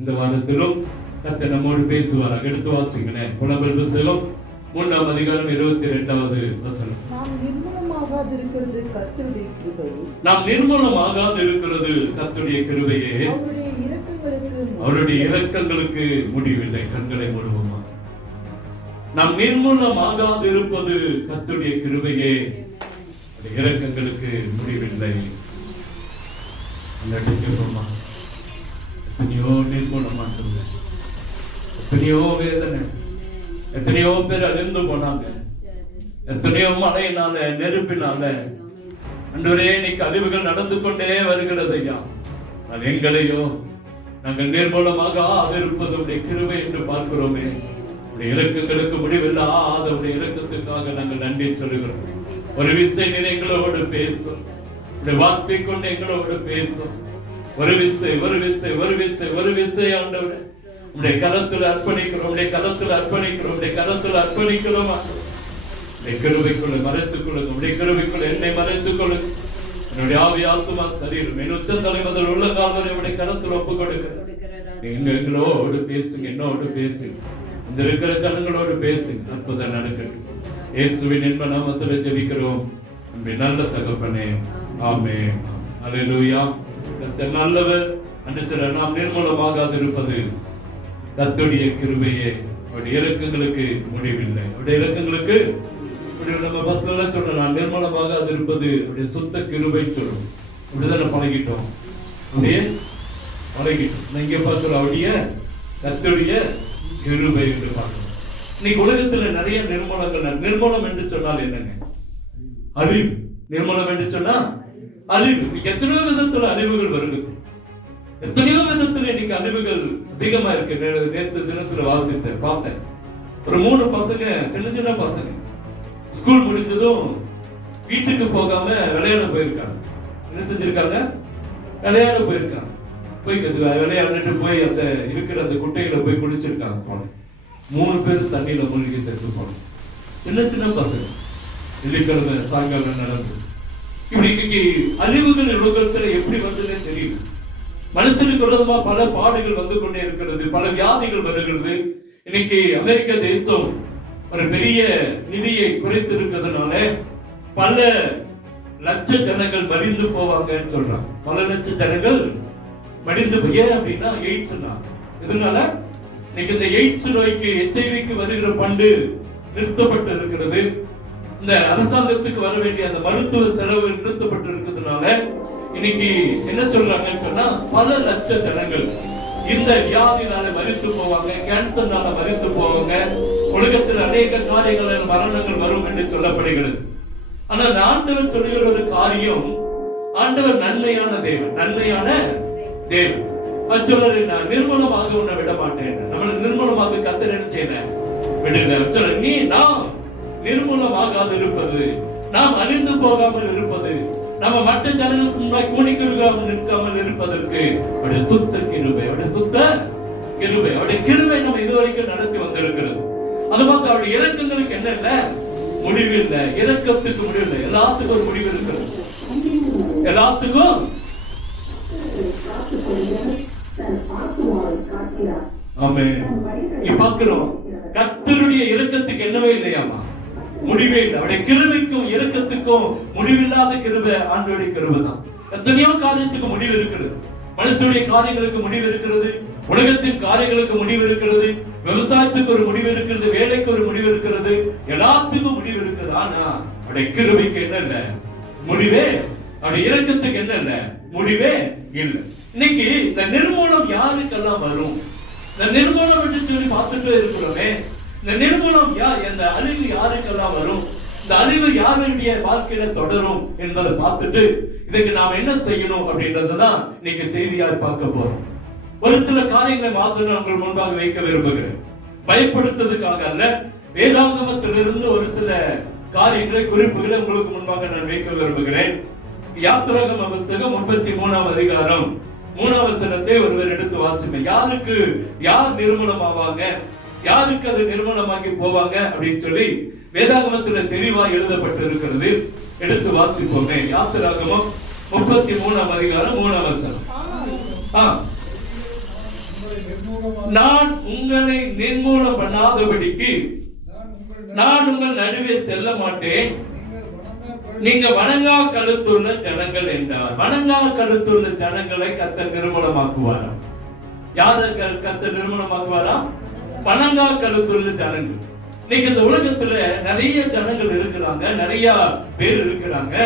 இந்த வாரத்திலும் கர்த்தர் நம்மோடு பேசுவாராக. எடுத்து வாசிங்களேன். புலம்பல் புஸ்தகம் 3ஆம் அதிகாரம் 22வது வசனம். நாம் நிர்மூலமாகாதிருக்கிறது கர்த்தருடைய கிருபை. நாம் நிர்மூலமாகாதிருக்கிறது கர்த்தருடைய கிருபையே. அவருடைய இரக்கங்களுக்கு முடிவில்லை. கண்களை மூடுவோமா? நாம் நிர்மூலமாகாதிருப்பது கர்த்தருடைய கிருபையே, இரக்கங்களுக்கு முடிவில்லை. எத்தனையோ நிர்மூலமாக்குங்க, எத்தனையோ வேதனை, எத்தனையோ பேர் அழிந்து போனாங்க, எத்தனையோ மழையினால நெருப்பினால. அன்றுவரே இன்னைக்கு அழிவுகள் நடந்து கொண்டே வருகிறது ஐயா. அது எங்களையோ நாங்கள் நிர்மூலமாக இருப்பது உடைய கிருபை என்று பார்க்கிறோமே. உடைய இலக்குகளுக்கு முடிவில்லாத உடைய இலக்கத்துக்காக நாங்கள் நன்றி சொல்லுகிறோம். ஒரு விசை நீர் எங்களோடு பேசும், உடைய வார்த்தை கொண்டு எங்களோடு பேசும். ஒரு விசை ஆண்டவரே உடைய கரத்தில் அர்ப்பணிக்கிறோம், உடைய கரத்தில் அர்ப்பணிக்கிறோம், உடைய கரத்தில் அர்ப்பணிக்கிறோம். உடைய கிருபைக்குள்ள மறைத்துக் கொள்ளுங்க, உடைய கிருபைக்குள்ள என்னை மறைத்துக் கொள்ளுங்க. என்னுடைய ஆவி ஆத்துமா சரீரம் என் உச்சந்தலை முதல் உள்ள கால்வரை உடைய கரத்தில் ஒப்புக் கொடுக்கிறேன். நீங்க எங்களோடு பேசுங்க, என்னோடு பேசுங்க, இந்த இருக்கிற ஜனங்களோடு பேசுங்க. அற்புதம் நடக்கட்டும். இயேசுவின் இன்ப நாமத்தில் ஜெபிக்கிறோம் நல்ல தகப்பனே, ஆமென். அல்லேலூயா. கர்த்தர் நல்லவர். அன்றுச்சர நாம் நிர்மூலமாகாதிருப்பது கர்த்தருடைய கிருபையே, அவருடைய இரக்கங்களுக்கு முடிவில்லை. அவருடைய இரக்கங்களுக்கு நம்ம பஸ்ல சொல்றோம், நான் நிர்மூலமாகாதிருப்பது அவருடைய சுத்த கிருபை சொல்றோம். அப்படிதானே பழகிட்டோம், அப்படியே பழகிட்டோம். இங்க பார்க்கிறோம் அவருடைய கர்த்தருடைய கிருபை என்று பார்க்கிறோம். இன்னைக்கு உலகத்துல நிறைய நிர்மூலங்கள். நிர்மூலம் என்று சொன்னால் என்னங்க? அழிவு. நிர்மூலம் என்று சொன்னா அழிவு. எத்தனையோ விதத்துல அழிவுகள் வருது, எத்தனையோ விதத்துல இன்னைக்கு அழிவுகள் அதிகமா இருக்கு. நேற்று தினத்துல வாசித்தேன், பார்த்தேன். ஒரு 3 பசங்க, சின்ன பசங்க, ஸ்கூல் முடிஞ்சதும் வீட்டுக்கு போகாம விளையாட போயிருக்காங்க. என்ன செஞ்சிருக்காங்க? விளையாட போயிருக்காங்க. போய் விளையாண்டுட்டு போய் அந்த இருக்கிற அந்த குட்டையில போய் குளிச்சிருக்காங்க. போன 3 பேர் தண்ணியில மூழ்கி செத்து போன சின்ன பசங்க. வெள்ளிக்கிழமை சாயங்காலம் நடந்தது. இப்படி அழிவுகள் உலகத்துல எப்படி வந்ததுன்னு தெரியும். மனுஷனுக்கு விரோதமா பல பாடுகள் வந்து கொண்டே இருக்கிறது, பல வியாதிகள் வருகிறது. இன்னைக்கு அமெரிக்க தேசம் ஒரு பெரிய நிதியை குறைத்து இருக்கிறதுனால பல லட்ச ஜனங்கள் மடிந்து போவாங்கன்னு சொல்றாங்க. பல லட்ச ஜனங்கள் மடிந்து ஏன் அப்படின்னா எய்ட்ஸ். இதனால இன்னைக்கு இந்த எய்ட்ஸ் நோய்க்கு, HIV வருகிற பண்டு நிறுத்தப்பட்டு இருக்கிறது. இந்த அரசாங்கத்துக்கு வர வேண்டிய அந்த மருத்துவ செலவு நிறுத்தப்பட்டு இருக்கிறதுனால இன்னைக்கு என்ன சொல்றாங்கன்னு சொன்னா பல லட்ச ஜனங்கள் இந்த வியாதினால மரித்து போவாங்க, கேன்சர்னால மரித்து போவாங்க. உலகத்தில் அநேக காரியங்கள், மரணங்கள் வரும் என்று சொல்லப்படுகிறது. ஆனால் ஆண்டவர் சொல்லுகிற ஒரு காரியம், ஆண்டவர் நன்மையான தேவன், நன்மையான தேவன். சொல்ற நான் நிர்மூலமாக உன்னை விட மாட்டேன். நம்மளை நிர்மூலமாக கர்த்தர் என்ன செய்யல விடுங்க. சொல்ற நீ நாம் நிர்மூலமாகாது இருப்பது, நாம் அழிந்து போகாமல் இருப்பது, நம்ம மற்ற ஜனங்களுக்கு முன்பாய் கூணிக்கிருக்காமல் நிற்காமல் இருப்பதற்கு அவருடைய சுத்த கிருபை, அவருடைய சுத்த கிருபை, அவருடைய கிருபை நம்ம இதுவரைக்கும் நடத்தி வந்திருக்கிறது. அது பார்த்து அவருடைய இரக்கங்களுக்கு என்ன இல்லை? முடிவு இல்லை. இரக்கத்துக்கு முடிவு இல்லை. எல்லாத்துக்கும் ஒரு முடிவு இருக்கிறது. எல்லாத்துக்கும் ஆமென். பார்க்கிறோம் கர்த்தருடைய இரக்கத்துக்கு என்னவே இல்லையாமா? முடிவே இல்லை. அவருடைய கிருபைக்கும் இரக்கத்துக்கும் முடிவில்லாத கிருபை ஆண்டவருடைய கிருபை தான். எத்தனையோ காரியத்துக்கு முடிவு இருக்கிறது. மனுஷனுடைய காரியங்களுக்கு முடிவு இருக்கிறது, உலகத்தின் காரியங்களுக்கு முடிவு இருக்கிறது, விவசாயத்துக்கு ஒரு முடிவு இருக்கிறது, வேலைக்கு ஒரு முடிவு இருக்கிறது, எல்லாத்துக்கும் முடிவு இருக்கிறது. ஆனா அவருடைய கிருபைக்கு என்ன இல்லை? முடிவே. அவருடைய இரக்கத்துக்கு என்ன இல்லை? முடிவே இல்லை. இன்னைக்கு இந்த நிர்மூலம் யாருக்கெல்லாம் வரும்? இந்த நிர்மூலம் என்று சொல்லி பார்த்துட்டு இருக்கிறோமே, இந்த நிர்மூலம் இந்த அழிவு யாருக்கெல்லாம் வரும்? இந்த அழிவு யாருடைய வாழ்க்கையில தொடரும் என்பதை பார்த்துட்டு இதுக்கு நாம் என்ன செய்யணும் அப்படின்றதுதான் இன்னைக்கு செய்தியாக பார்க்க போறோம். ஒரு சில காரியங்களை மாத்திரம் உங்கள் முன்பாக வைக்க விரும்புகிறேன். பயப்படுத்துறதுக்காக அல்ல, வேதாகமத்திலிருந்து ஒரு சில காரியங்களை, குறிப்புகளை உங்களுக்கு முன்பாக நான் வைக்க விரும்புகிறேன். யாத்திராகம புஸ்தகம் 33ஆம் அதிகாரம் 3ஆம் வசனத்தை ஒருவர் எடுத்து வாசிப்பேன். யாருக்கு யார் நிர்மூலம் ஆவாங்க, யாருக்கு அது நிர்மூலமாகி போவாங்க அப்படின்னு சொல்லி வேதாகமத்துல தெளிவா எழுதப்பட்டு இருக்கிறது. எடுத்து வாசிப்போமே. யாத்திராகமம் 33ஆம் அதிகாரம் 3ஆம் வசனம். நான் உங்களை நிர்மூலம் பண்ணாதபடிக்கு நான் உங்கள் நடுவே செல்ல மாட்டேன். நீங்க வணங்கா கழுத்துள்ள ஜனங்கள் என்றார். வணங்கா கழுத்துள்ள ஜனங்களை கர்த்தர் நிர்மூலமாக்குவாராம். யாரு கர்த்தர் நிர்மூலமாக்குவாராம்? வணங்கா கழுத்துள்ள ஜனங்கள். இன்னைக்கு இந்த உலகத்துல நிறைய ஜனங்கள் இருக்கிறாங்க, நிறைய பேர் இருக்கிறாங்க.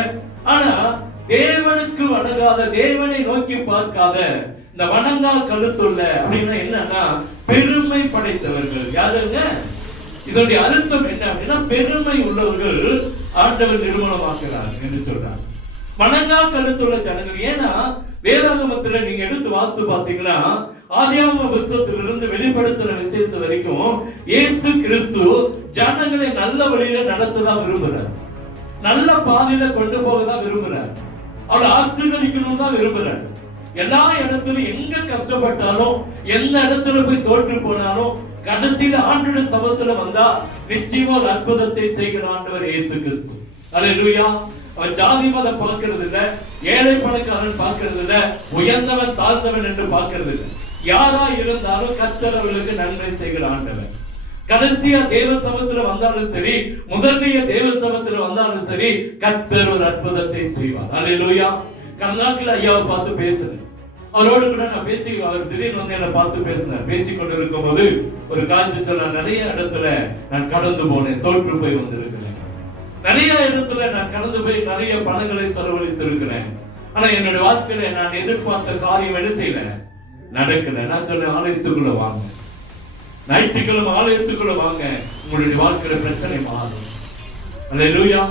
ஆனா தேவனுக்கு வணங்காத, தேவனை நோக்கி பார்க்காத, இந்த வணங்கா கழுத்துள்ள அப்படின்னா என்னன்னா பெருமை படைத்தவர்கள். யாருங்க? இதனுடைய அர்த்தம் என்ன அப்படின்னா பெருமை உள்ளவர்கள் ஆண்டவர் நிர்மூலமாக்குறார் என்று சொல்றார். வணங்கா கழுத்துள்ள ஜனங்கள். ஏன்னா வேதாகமத்துல நீங்க எடுத்து வாசித்து பாத்தீங்கன்னா ஆதியாகம புத்தகத்திலிருந்து வெளிப்படுத்துற விசேஷம் வரைக்கும் இயேசு கிறிஸ்து ஜனங்களை நல்ல வழியில நடத்ததான் விரும்புறார், நல்ல பாதையில கொண்டு போகதான் விரும்புறார், அவளை ஆசீர்வதிக்கணும் தான் விரும்புறார். எல்லா இடத்துலயும் எங்க கஷ்டப்பட்டாலும், எந்த இடத்துல போய் தோற்று போனாலும், கடைசியில ஆண்டோட சபத்துல வந்தா நிச்சயமா ஒரு அற்புதத்தை செய்கிற ஆண்டவர் இயேசு கிறிஸ்து. அல்லேலூயா. அவர் ஜாதி மதம் பார்க்கிறது இல்ல, ஏழை பணக்காரன் பார்க்கிறது இல்ல, உயர்ந்தவன் தாழ்ந்தவன் என்று பார்க்கிறது இல்ல. யாரா இருந்தாலும் கர்த்தர் அவர்களுக்கு நன்மை செய்கிற ஆண்டவர். கடைசியா தேவ சபத்துல வந்தாலும் சரி, முதன்மைய தேவ சபத்துல வந்தாலும் சரி, கர்த்தர் ஒரு அற்புதத்தை செய்வார். அல்லேலூயா. கர்நாடக ஐயாவை பார்த்து பேசுறேன், அவரோடு கூட நான் பேசி, அவர் திடீர்னு வந்து என்னை பார்த்து பேசினார். பேசிக்கொண்டு இருக்கும் போது ஒரு காரியத்தை சொல்ல, நிறைய இடத்துல நான் கடந்து போனேன், தோற்று போய் வந்திருக்கிறேன், நிறைய இடத்துல நான் கடந்து போய் நிறைய பணங்களை செலவழித்து இருக்கிறேன். ஆனா என்னோட வாழ்க்கையில நான் எதிர்பார்த்த காரியம் என்ன செய்யல, நடக்கல. நான் சொன்னேன், ஆலயத்துக்குள்ள வாங்க, ஞாயிற்றுக்கிழமை ஆலயத்துக்குள்ள வாங்க, உங்களுடைய வாழ்க்கையில பிரச்சனை மாறும். அல்லேலூயா.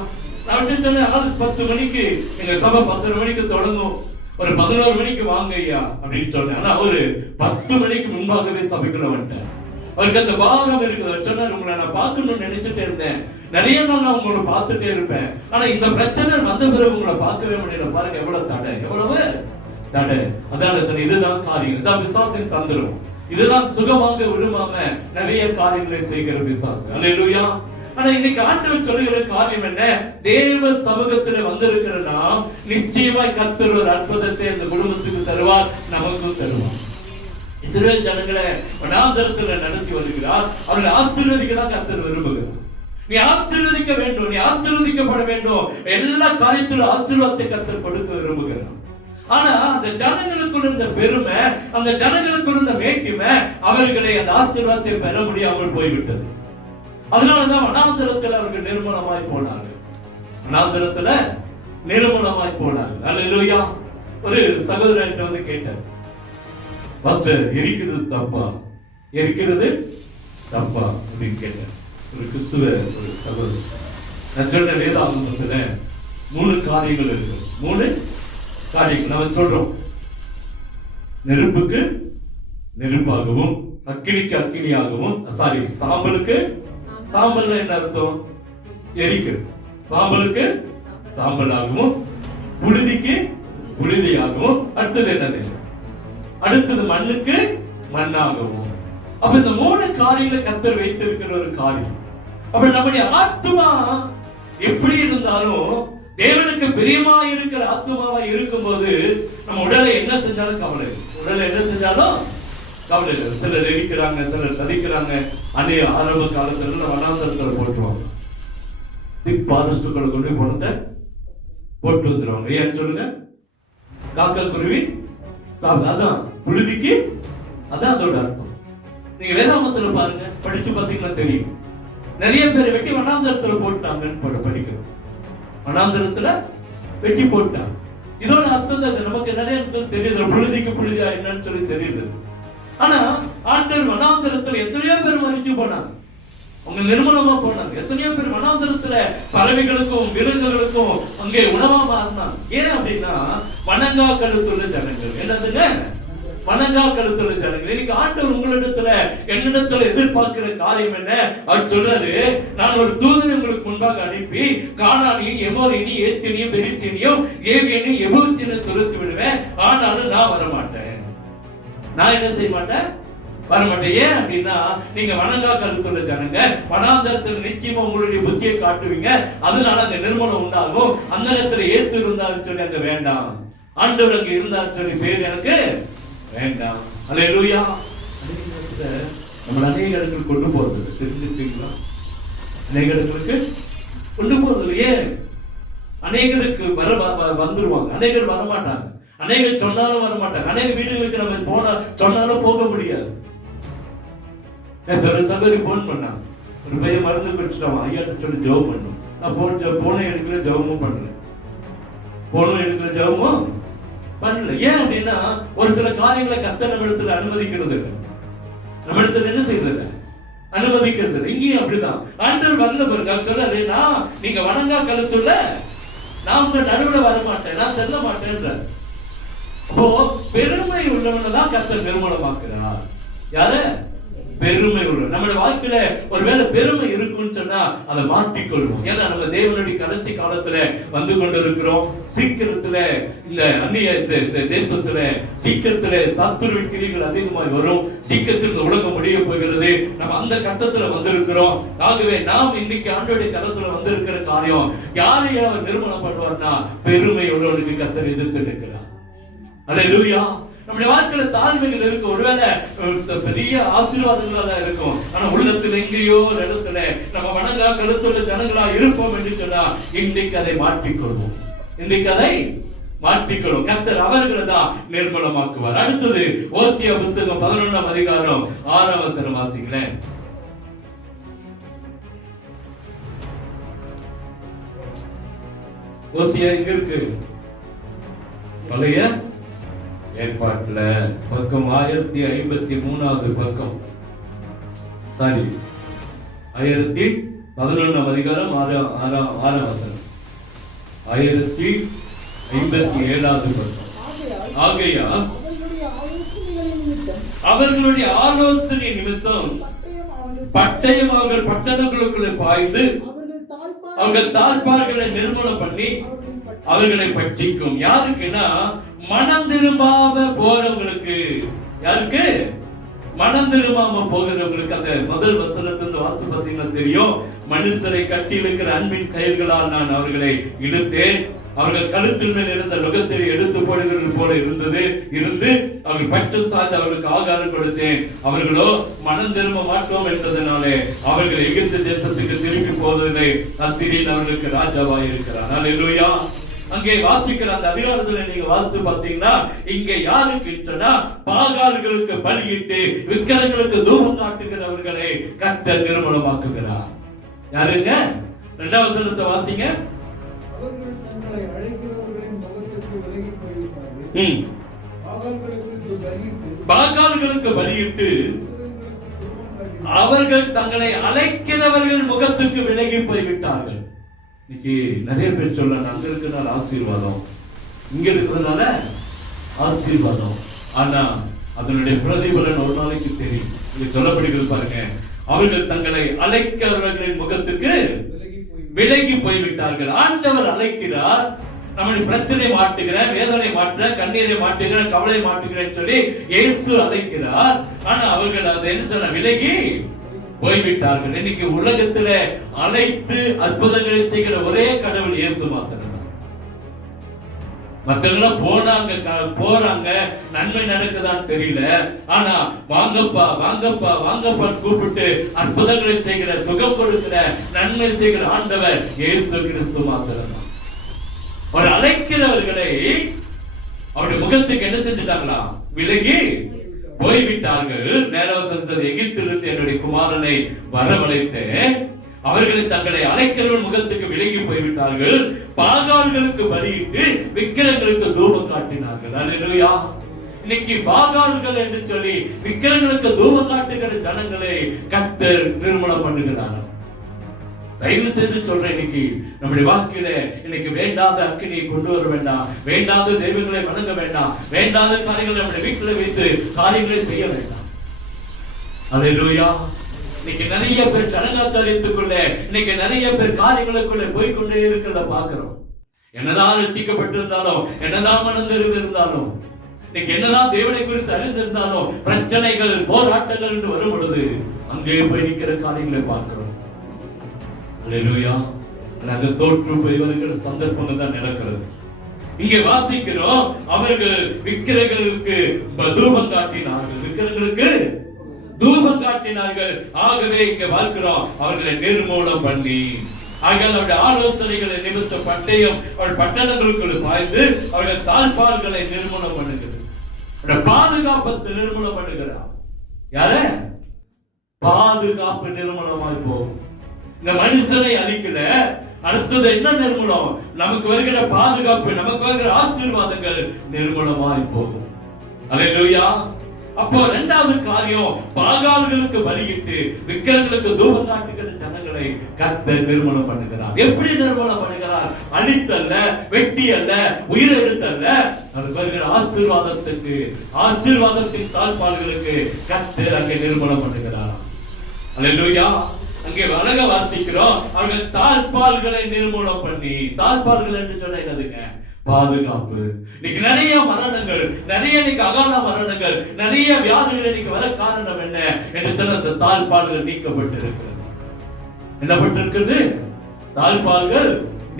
நான் சொன்னேன், 10 மணிக்கு எங்க சபை 10:30 மணிக்கு தொடங்கும், ஒரு 11 மணிக்கு வாங்க ஐயா அப்படின்னு சொன்னேன். ஆனா அவரு 10 மணிக்கு முன்பாகவே சபைக்குள்ள வந்துட்டேன். அவருக்கு அந்த பாரம் இருக்குது. அவர் சொன்னார், உங்களை நான் பார்க்கணும்னு நினைச்சிட்டே இருந்தேன், நிறைய நாள் நான் உங்களை பார்த்துட்டே இருப்பேன், ஆனா இந்த பிரச்சனை வந்த பிறகு உங்களை பார்க்கவே முடியல. பாருங்க எவ்வளவு தடை, எவ்வளவு தடை. அதான் சொன்னேன், இதுதான் காரியம், இதுதான் பிசாசின் தந்திரம், இதுதான் சுகமாக விரும்பாம நிறைய காரியங்களை செய்கிற பிசாசு. அல்லேலூயா. ஆனா இன்னைக்கு ஆண்டவர் சொல்லுகிற காரியம் என்ன, தேவ சமூகத்துல வந்திருக்கிற நாம் நிச்சயமாய் கர்த்தர் ஒரு அற்புதத்தை அந்த குடும்பத்துக்கு தருவார், நமக்கும் தருவார். இஸ்ரவேல் ஜனங்களை வனாந்தரத்துல நடத்தி வருகிறார், அவர்களை ஆசீர்வதிக்கதான் கர்த்தர் விரும்புகிறார். நீ ஆசீர்வதிக்க வேண்டும், நீ ஆசீர்வதிக்கப்பட வேண்டும், எல்லா காரியத்திலும் ஆசீர்வாதத்தை கர்த்தர் கொடுக்க விரும்புகிறார். ஆனா அந்த ஜனங்களுக்கு இருந்த பெருமை, அந்த ஜனங்களுக்கு இருந்த மேட்டிமை அவர்களை அந்த ஆசீர்வாதத்தை பெற முடியாமல் போய்விட்டது. அதனாலதான் வனாந்தரத்தில் அவர்கள் நிர்மூலமாய் போனார்கள், வனாந்தரத்துல நிர்மூலமாய் போனார்கள். அல்லேலூயா. ஒரு சகோதரன் வந்து கேட்டார், பாஸ்டர் எரிக்கிறது தப்பா, எரிக்கிறது தப்பா அப்படின்னு கேட்டார். ஒரு கிறிஸ்துவ ஒரு சகோதரர். நான் சொன்ன வேதாகமத்துல 3 காரியங்கள் இருக்கு, 3 காரியங்கள் நம்ம சொல்றோம். நெருப்புக்கு நெருப்பாகவும், அக்கினிக்கு அக்கினியாகவும், சாம்பலுக்கு சாம்பல் என்ன அர்த்தம், எரிக்கிறது, சாம்பலுக்கு சாம்பலாகவும், புழுதிக்கு புழுதியாகவும், அடுத்தது என்னது, அடுத்தது மண்ணுக்கு மண்ணாகவும். அப்ப இந்த 3 காரியங்களை கர்த்தர் வைத்திருக்கிற ஒரு காரியம். அப்ப நம்முடைய ஆத்மா எப்படி இருந்தாலும் தேவனுக்கு பிரியமா இருக்கிற ஆத்மாவா இருக்கும்போது நம்ம உடலை என்ன செஞ்சாலும் கவலை, உடலை என்ன செஞ்சாலும் கவலை இல்லை. சிலர் எரிக்கிறாங்க, சிலர் தரிக்கிறாங்க. அன்னைய ஆரம்ப காலத்துல வனாந்தரத்துல போட்டுருவாங்க, திக் பாரஸ்டுகளை கொண்டு போய் பணத்தை போட்டு வந்துருவாங்க. ஏன்னு சொல்லுங்க, காக்கா குருவி சாப்பிட, அதான் புழுதிக்கு, அதான் அதோட அர்த்தம். நீங்க வேதாகமத்துல பாருங்க, படிச்சு பாத்தீங்கன்னா தெரியும். நிறைய பேர் வெட்டி வனாந்தரத்துல போட்டாங்கன்னு படிக்கிறோம். வனாந்தரத்துல வெட்டி போட்டாங்க, இதோட அர்த்தம் தான் நமக்கு நிறைய தெரியுது, புழுதிக்கு புழுதியா என்னன்னு சொல்லி தெரியுது. ஆனா ஆண்டவர் வனாந்தரத்துல எத்தனையோ பேர் மரிச்சு போனாங்க, அவங்க நிர்மூலமா போனாங்க. எத்தனையோ பேர் வனாந்தரத்துல பறவைகளுக்கும் விலங்குகளுக்கும் அங்கே உணவா மாறினாங்க. ஏன் அப்படின்னா வணங்கா கழுத்துள்ள ஜனங்கள். என்னதுங்க, வணங்கா கழுத்துள்ள ஜனங்கள். இன்னைக்கு ஆண்டவர் உங்களிடத்துல என்னிடத்துல எதிர்பார்க்கிற காரியம் என்ன, அவர் சொல்றாரு, நான் ஒரு தூதனை உங்களுக்கு முன்பாக அனுப்பி கானானியும் எமோரியனையும் ஏத்தியனையும் பெரிசியனையும் ஏவியனையும் எபூசியனையும் துரத்தி விடுவேன், ஆனாலும் நான் வரமாட்டேன். நான் என்ன செய்ய மாட்டேன், வரமாட்டேன். ஏன் அப்படின்னா நீங்க வணங்கா கழுத்துள்ள ஜனங்க, வனாந்தரத்தில் நிச்சயமா உங்களுடைய புத்தியை காட்டுவீங்க, அதனால அங்க நிர்மூலம் உண்டாகும். அந்த நேரத்துல இயேசு இருந்தாரு சொல்லி அங்க வேண்டாம், ஆண்டவர் அங்க இருந்தாரு சொல்லி பேர் எனக்கு வேண்டாம். அல்லேலூயா. நம்ம அநேக இடங்களுக்கு கொண்டு போறது தெரிஞ்சுட்டீங்களா? அநேக இடங்களுக்கு கொண்டு போறது ஏன்? அநேகருக்கு வந்துருவாங்க, அநேகர் வரமாட்டாங்க, அநேகர் சொன்னாலும் வரமாட்டாங்க, அநேக வீடுகளுக்கு நம்ம போனா சொன்னாலும் போக முடியாது. ஒரு சகோதரி போன் பண்ணாங்க, ஒரு பையன் மருந்து குடிச்சிட்டான், ஐயாட்ட சொல்லி ஜெபம் பண்ணும். நான் போன எடுக்கிற ஜெபமும் பண்ணல, போனும் எடுக்கிற ஜெபமும் பண்ணல. ஏன் அப்படின்னா ஒரு சில காரியங்களை கர்த்தர் நம்மிடத்துல அனுமதிக்கிறது இல்லை, நம்மிடத்துல என்ன செய்யறது அனுமதிக்கிறது. இங்கேயும் அப்படிதான். ஆண்டவர் வந்த பிறகு சொல்ல, நீங்க வணங்கா கழுத்துல நான் உங்க நடுவில் வரமாட்டேன், நான் செல்ல மாட்டேன். பெருமை உள்ளவனதான் கர்த்தர் நிர்மூலமாக்குறார். யாரு? பெருமை உள்ள. நம்மளுடைய வாழ்க்கையில ஒருவேளை பெருமை இருக்குன்னு சொன்னா அதை மாற்றிக்கொள்வோம். ஏன்னா நம்ம தேவனுடைய கடைசி காலத்துல வந்து கொண்டு இருக்கிறோம். சீக்கிரத்துல இந்த அந்நிய இந்த தேசத்துல சீக்கிரத்துல சத்துருவின் கிரிகள் அதிகமாய் வரும். சீக்கிரத்தில் உலகம் முடிய போகிறது. நம்ம அந்த கட்டத்துல வந்திருக்கிறோம். ஆகவே நாம் இன்னைக்கு ஆண்டவருடைய கரத்துல வந்திருக்கிற காரியம் யாரையும் அவர் நிர்மூலம் பண்ணுவார்னா பெருமை உள்ளவனுக்கு கர்த்தர் எதிர்த்து நிற்கிறார். அல்லேலூயா. நம்முடைய வாழ்க்கையில தாழ்மைகள் இருக்கும், ஒருவேளை பெரிய ஆசீர்வாதங்களா தான் இருக்கும். ஆனா உள்ளத்துல எங்கேயோ ஒரு இடத்துல நம்ம வணங்கா கழுத்துள்ள ஜனங்களா இருப்போம் என்று சொன்னா இன்றைக்கு அதை மாற்றிக்கொள்வோம். இன்றைக்கு அதை மாற்றிக்கொள்வோம். கர்த்தர் அவர்களை தான் நிர்மூலமாக்குவார். அடுத்தது ஓசியா புத்தகம் 11ஆம் அதிகாரம் 6ஆம் வசனம் வாசிங்களேன். ஓசியா எங்க இருக்கு? பழைய ஏற்பாட்டுல பக்கம் 1053வது பக்கம், சாரி 1011ஆம் அதிகாரம் 6ஆம் வசனம், 1057வது பக்கம். ஆகையால் அவர்களுடைய ஆலோசனை நிமித்தம் பட்டயம் அவர்கள் பட்டணங்களுக்குள்ளே பாய்ந்து அவர்கள் தாழ்பார்களை நிர்மூலம் பண்ணி அவர்களை பட்சிக்கும். யாருக்குன்னா மனம் திரும்பாம போறவங்களுக்கு. யாருக்கு? மனம் திரும்பாம போகிறவங்களுக்கு. அந்த முதல் வசனத்திலிருந்து வாசி பார்த்தீங்கன்னா தெரியும். மனுஷரை கட்டி இழுக்கிற அன்பின் கயிர்களால் நான் அவர்களை இழுத்தேன், அவர்கள் கழுத்தில் மேல் இருந்த நுகத்தை எடுத்து போடுகிறது போல இருந்து அவர்கள் பட்சம் சார்ந்து அவர்களுக்கு ஆகாரம் கொடுத்தேன். அவர்களோ மனம் திரும்ப மாட்டோம் என்பதனாலே அவர்கள் எகிப்து தேசத்துக்கு திரும்பி போவதில்லை. அசீரியன் அவர்களுக்கு ராஜாவாய் இருக்கிறார். அல்லேலூயா. அங்கே வாசிக்கிற அந்த அதிகாரத்துல நீங்க வாசிச்சு பார்த்தீங்கன்னா இங்க யாருக்கு சொன்னா பாகால்களுக்கு பலியிட்டு விக்கிரங்களுக்கு தூபம் காட்டுகிறவர்களை கர்த்தர் நிர்மூலமாக்குகிறார். யாருங்க? 2ஆம் வசனத்தை வாசிங்க. பாகால்களுக்கு பலியிட்டு அவர்கள் தங்களை அழைக்கிறவர்கள் முகத்துக்கு விலகி போய்விட்டார்கள். இன்னைக்கு நிறைய பேர் சொல்ல அங்க இருக்கிறனால ஆசீர்வாதம், இங்க இருக்கிறதுனால ஆசீர்வாதம், ஆனா அதனுடைய பிரதிபலன் ஒரு நாளைக்கு தெரியும். இது சொல்லப்படுகிறது பாருங்க. அவர்கள் தங்களை அழைக்கிறவர்களின் முகத்துக்கு விலகி போய்விட்டார்கள். ஆண்டவர் அழைக்கிறார், நம்முடைய பிரச்சனை மாட்டுகிறேன், வேதனை மாற்றுறேன், கண்ணீரை மாட்டுகிறேன், கவலை மாட்டுகிறேன் சொல்லி இயேசு அழைக்கிறார். ஆனா அவர்கள் அதை என்ன சொன்ன விலகி போய்விட்டார்கள். இன்னைக்கு உலகத்துல அழைத்து அற்புதங்களை செய்கிற ஒரே கடவுள் இயேசு மாத்திரம். மத்தவங்க போறாங்க, நன்மை நடக்குதான்னு தெரியல. ஆனா வாங்கப்பா வாங்கப்பா வாங்கப்பா கூப்பிட்டு அற்புதங்களை செய்கிற, சுகம் கொடுக்கிற, நன்மை செய்கிற ஆண்டவர் இயேசு கிறிஸ்து மாத்திரம். அவர் அழைக்கிறவர்களை அவருடைய முகத்துக்கு என்ன செஞ்சுட்டாங்களா? விலகி போய்விட்டார்கள். எகிப்திலிருந்து என்னுடைய குமாரனை வரவழைத்தேன், அவர்களை தங்களை அழைக்கிறவர்கள் முகத்துக்கு விலகி போய்விட்டார்கள், பாகால்களுக்கு பலியிட்டு விக்கிரங்களுக்கு தூபம் காட்டினார்கள். அல்லேலூயா. இன்னைக்கு பாகால்கள் என்று சொல்லி விக்கிரங்களுக்கு தூபம் காட்டுகிற ஜனங்களை கர்த்தர் நிர்மூலம் பண்ணுகிறார். தயவு செய்து சொல்றேன், இன்னைக்கு நம்முடைய வாழ்க்கையில இன்னைக்கு வேண்டாத அக்கினியை கொண்டு வர வேண்டாம், வேண்டாத தெய்வங்களை வணங்க வேண்டாம், வேண்டாத காரியங்களை நம்முடைய வீட்டில் வைத்து காரியங்களை செய்ய வேண்டாம். அல்லேலூயா. இன்னைக்கு நிறைய பேர் சடங்காச்சாரியத்துக்குள்ள, இன்னைக்கு நிறைய பேர் காரியங்களுக்குள்ள போய்கொண்டே இருக்கிறத பாக்குறோம். என்னதான் ரட்சிக்கப்பட்டிருந்தாலும், என்னதான் மனந்திரும்பி இருந்தாலும், இன்னைக்கு என்னதான் தேவனை குறித்து அறிந்திருந்தாலும் பிரச்சனைகள் போராட்டங்கள் என்று வரும் பொழுது அங்கே போய் நிற்கிற காரியங்களை பார்க்கிறோம். அல்லேலூயா. அங்க தோற்று போய் வருகிற சந்தர்ப்பங்கள் தான் நடக்கிறது. இங்கே வாசிக்கிறோம், அவர்கள் விக்கிரங்களுக்கு தூபம் காட்டினார்கள், விக்கிரங்களுக்கு தூபம் காட்டினார்கள். ஆகவே இங்க பார்க்கிறோம், அவர்களை நிர்மூலம் பண்ணி, அவருடைய ஆலோசனைகளை நிமித்த பட்டயம் அவள் பட்டணங்களுக்குள் பாய்ந்து அவர்கள் தாழ்பால்களை நிர்மூலம் பண்ணுகிறது. பாதுகாப்பத்தை நிர்மூலம் பண்ணுகிறார். யார? பாதுகாப்பு நிர்மூலமாய் போகும். இந்த மனுஷனை அழிக்கல, அடுத்தது என்ன நிர்மூலம்? நமக்கு வருகிற பாதுகாப்பு, நமக்கு வருகிற ஆசீர்வாதங்கள் நிர்மூலமாய் போகும். அல்லேலூயா. அப்போ இரண்டாவது காரியம், பாகால்களுக்கு பலியிட்டு விக்கிரங்களுக்கு தூபம் காட்டுகிற ஜனங்களை கர்த்தர் நிர்மூலம் பண்ணுகிறார். எப்படி நிர்மூலம் பண்ணுகிறார்? அழித்தல்ல, வெட்டி அல்ல, உயிரெடுத்தல்ல, அது வருகிற ஆசீர்வாதத்துக்கு, ஆசீர்வாதத்தின் தாழ்பால்களுக்கு கர்த்தர் அங்கே நிர்மூலம் பண்ணுகிறார். அல்லேலூயா. அங்கே அழக வாசிக்கிறோம், அவர்கள் தாழ்பால்களை நிர்மூலம் பண்ணி. தாழ்பால்கள் என்று சொன்ன என்னதுங்க? பாதுகாப்பு. இன்னைக்கு நிறைய மரணங்கள், நிறைய இன்னைக்கு அகால மரணங்கள், நிறைய வியாதிகள் இன்னைக்கு வர காரணம் என்ன என்று சொன்ன அந்த தாழ்பால்கள் நீக்கப்பட்டு இருக்கிறது. என்னப்பட்டிருக்கிறது? தாழ்பால்கள்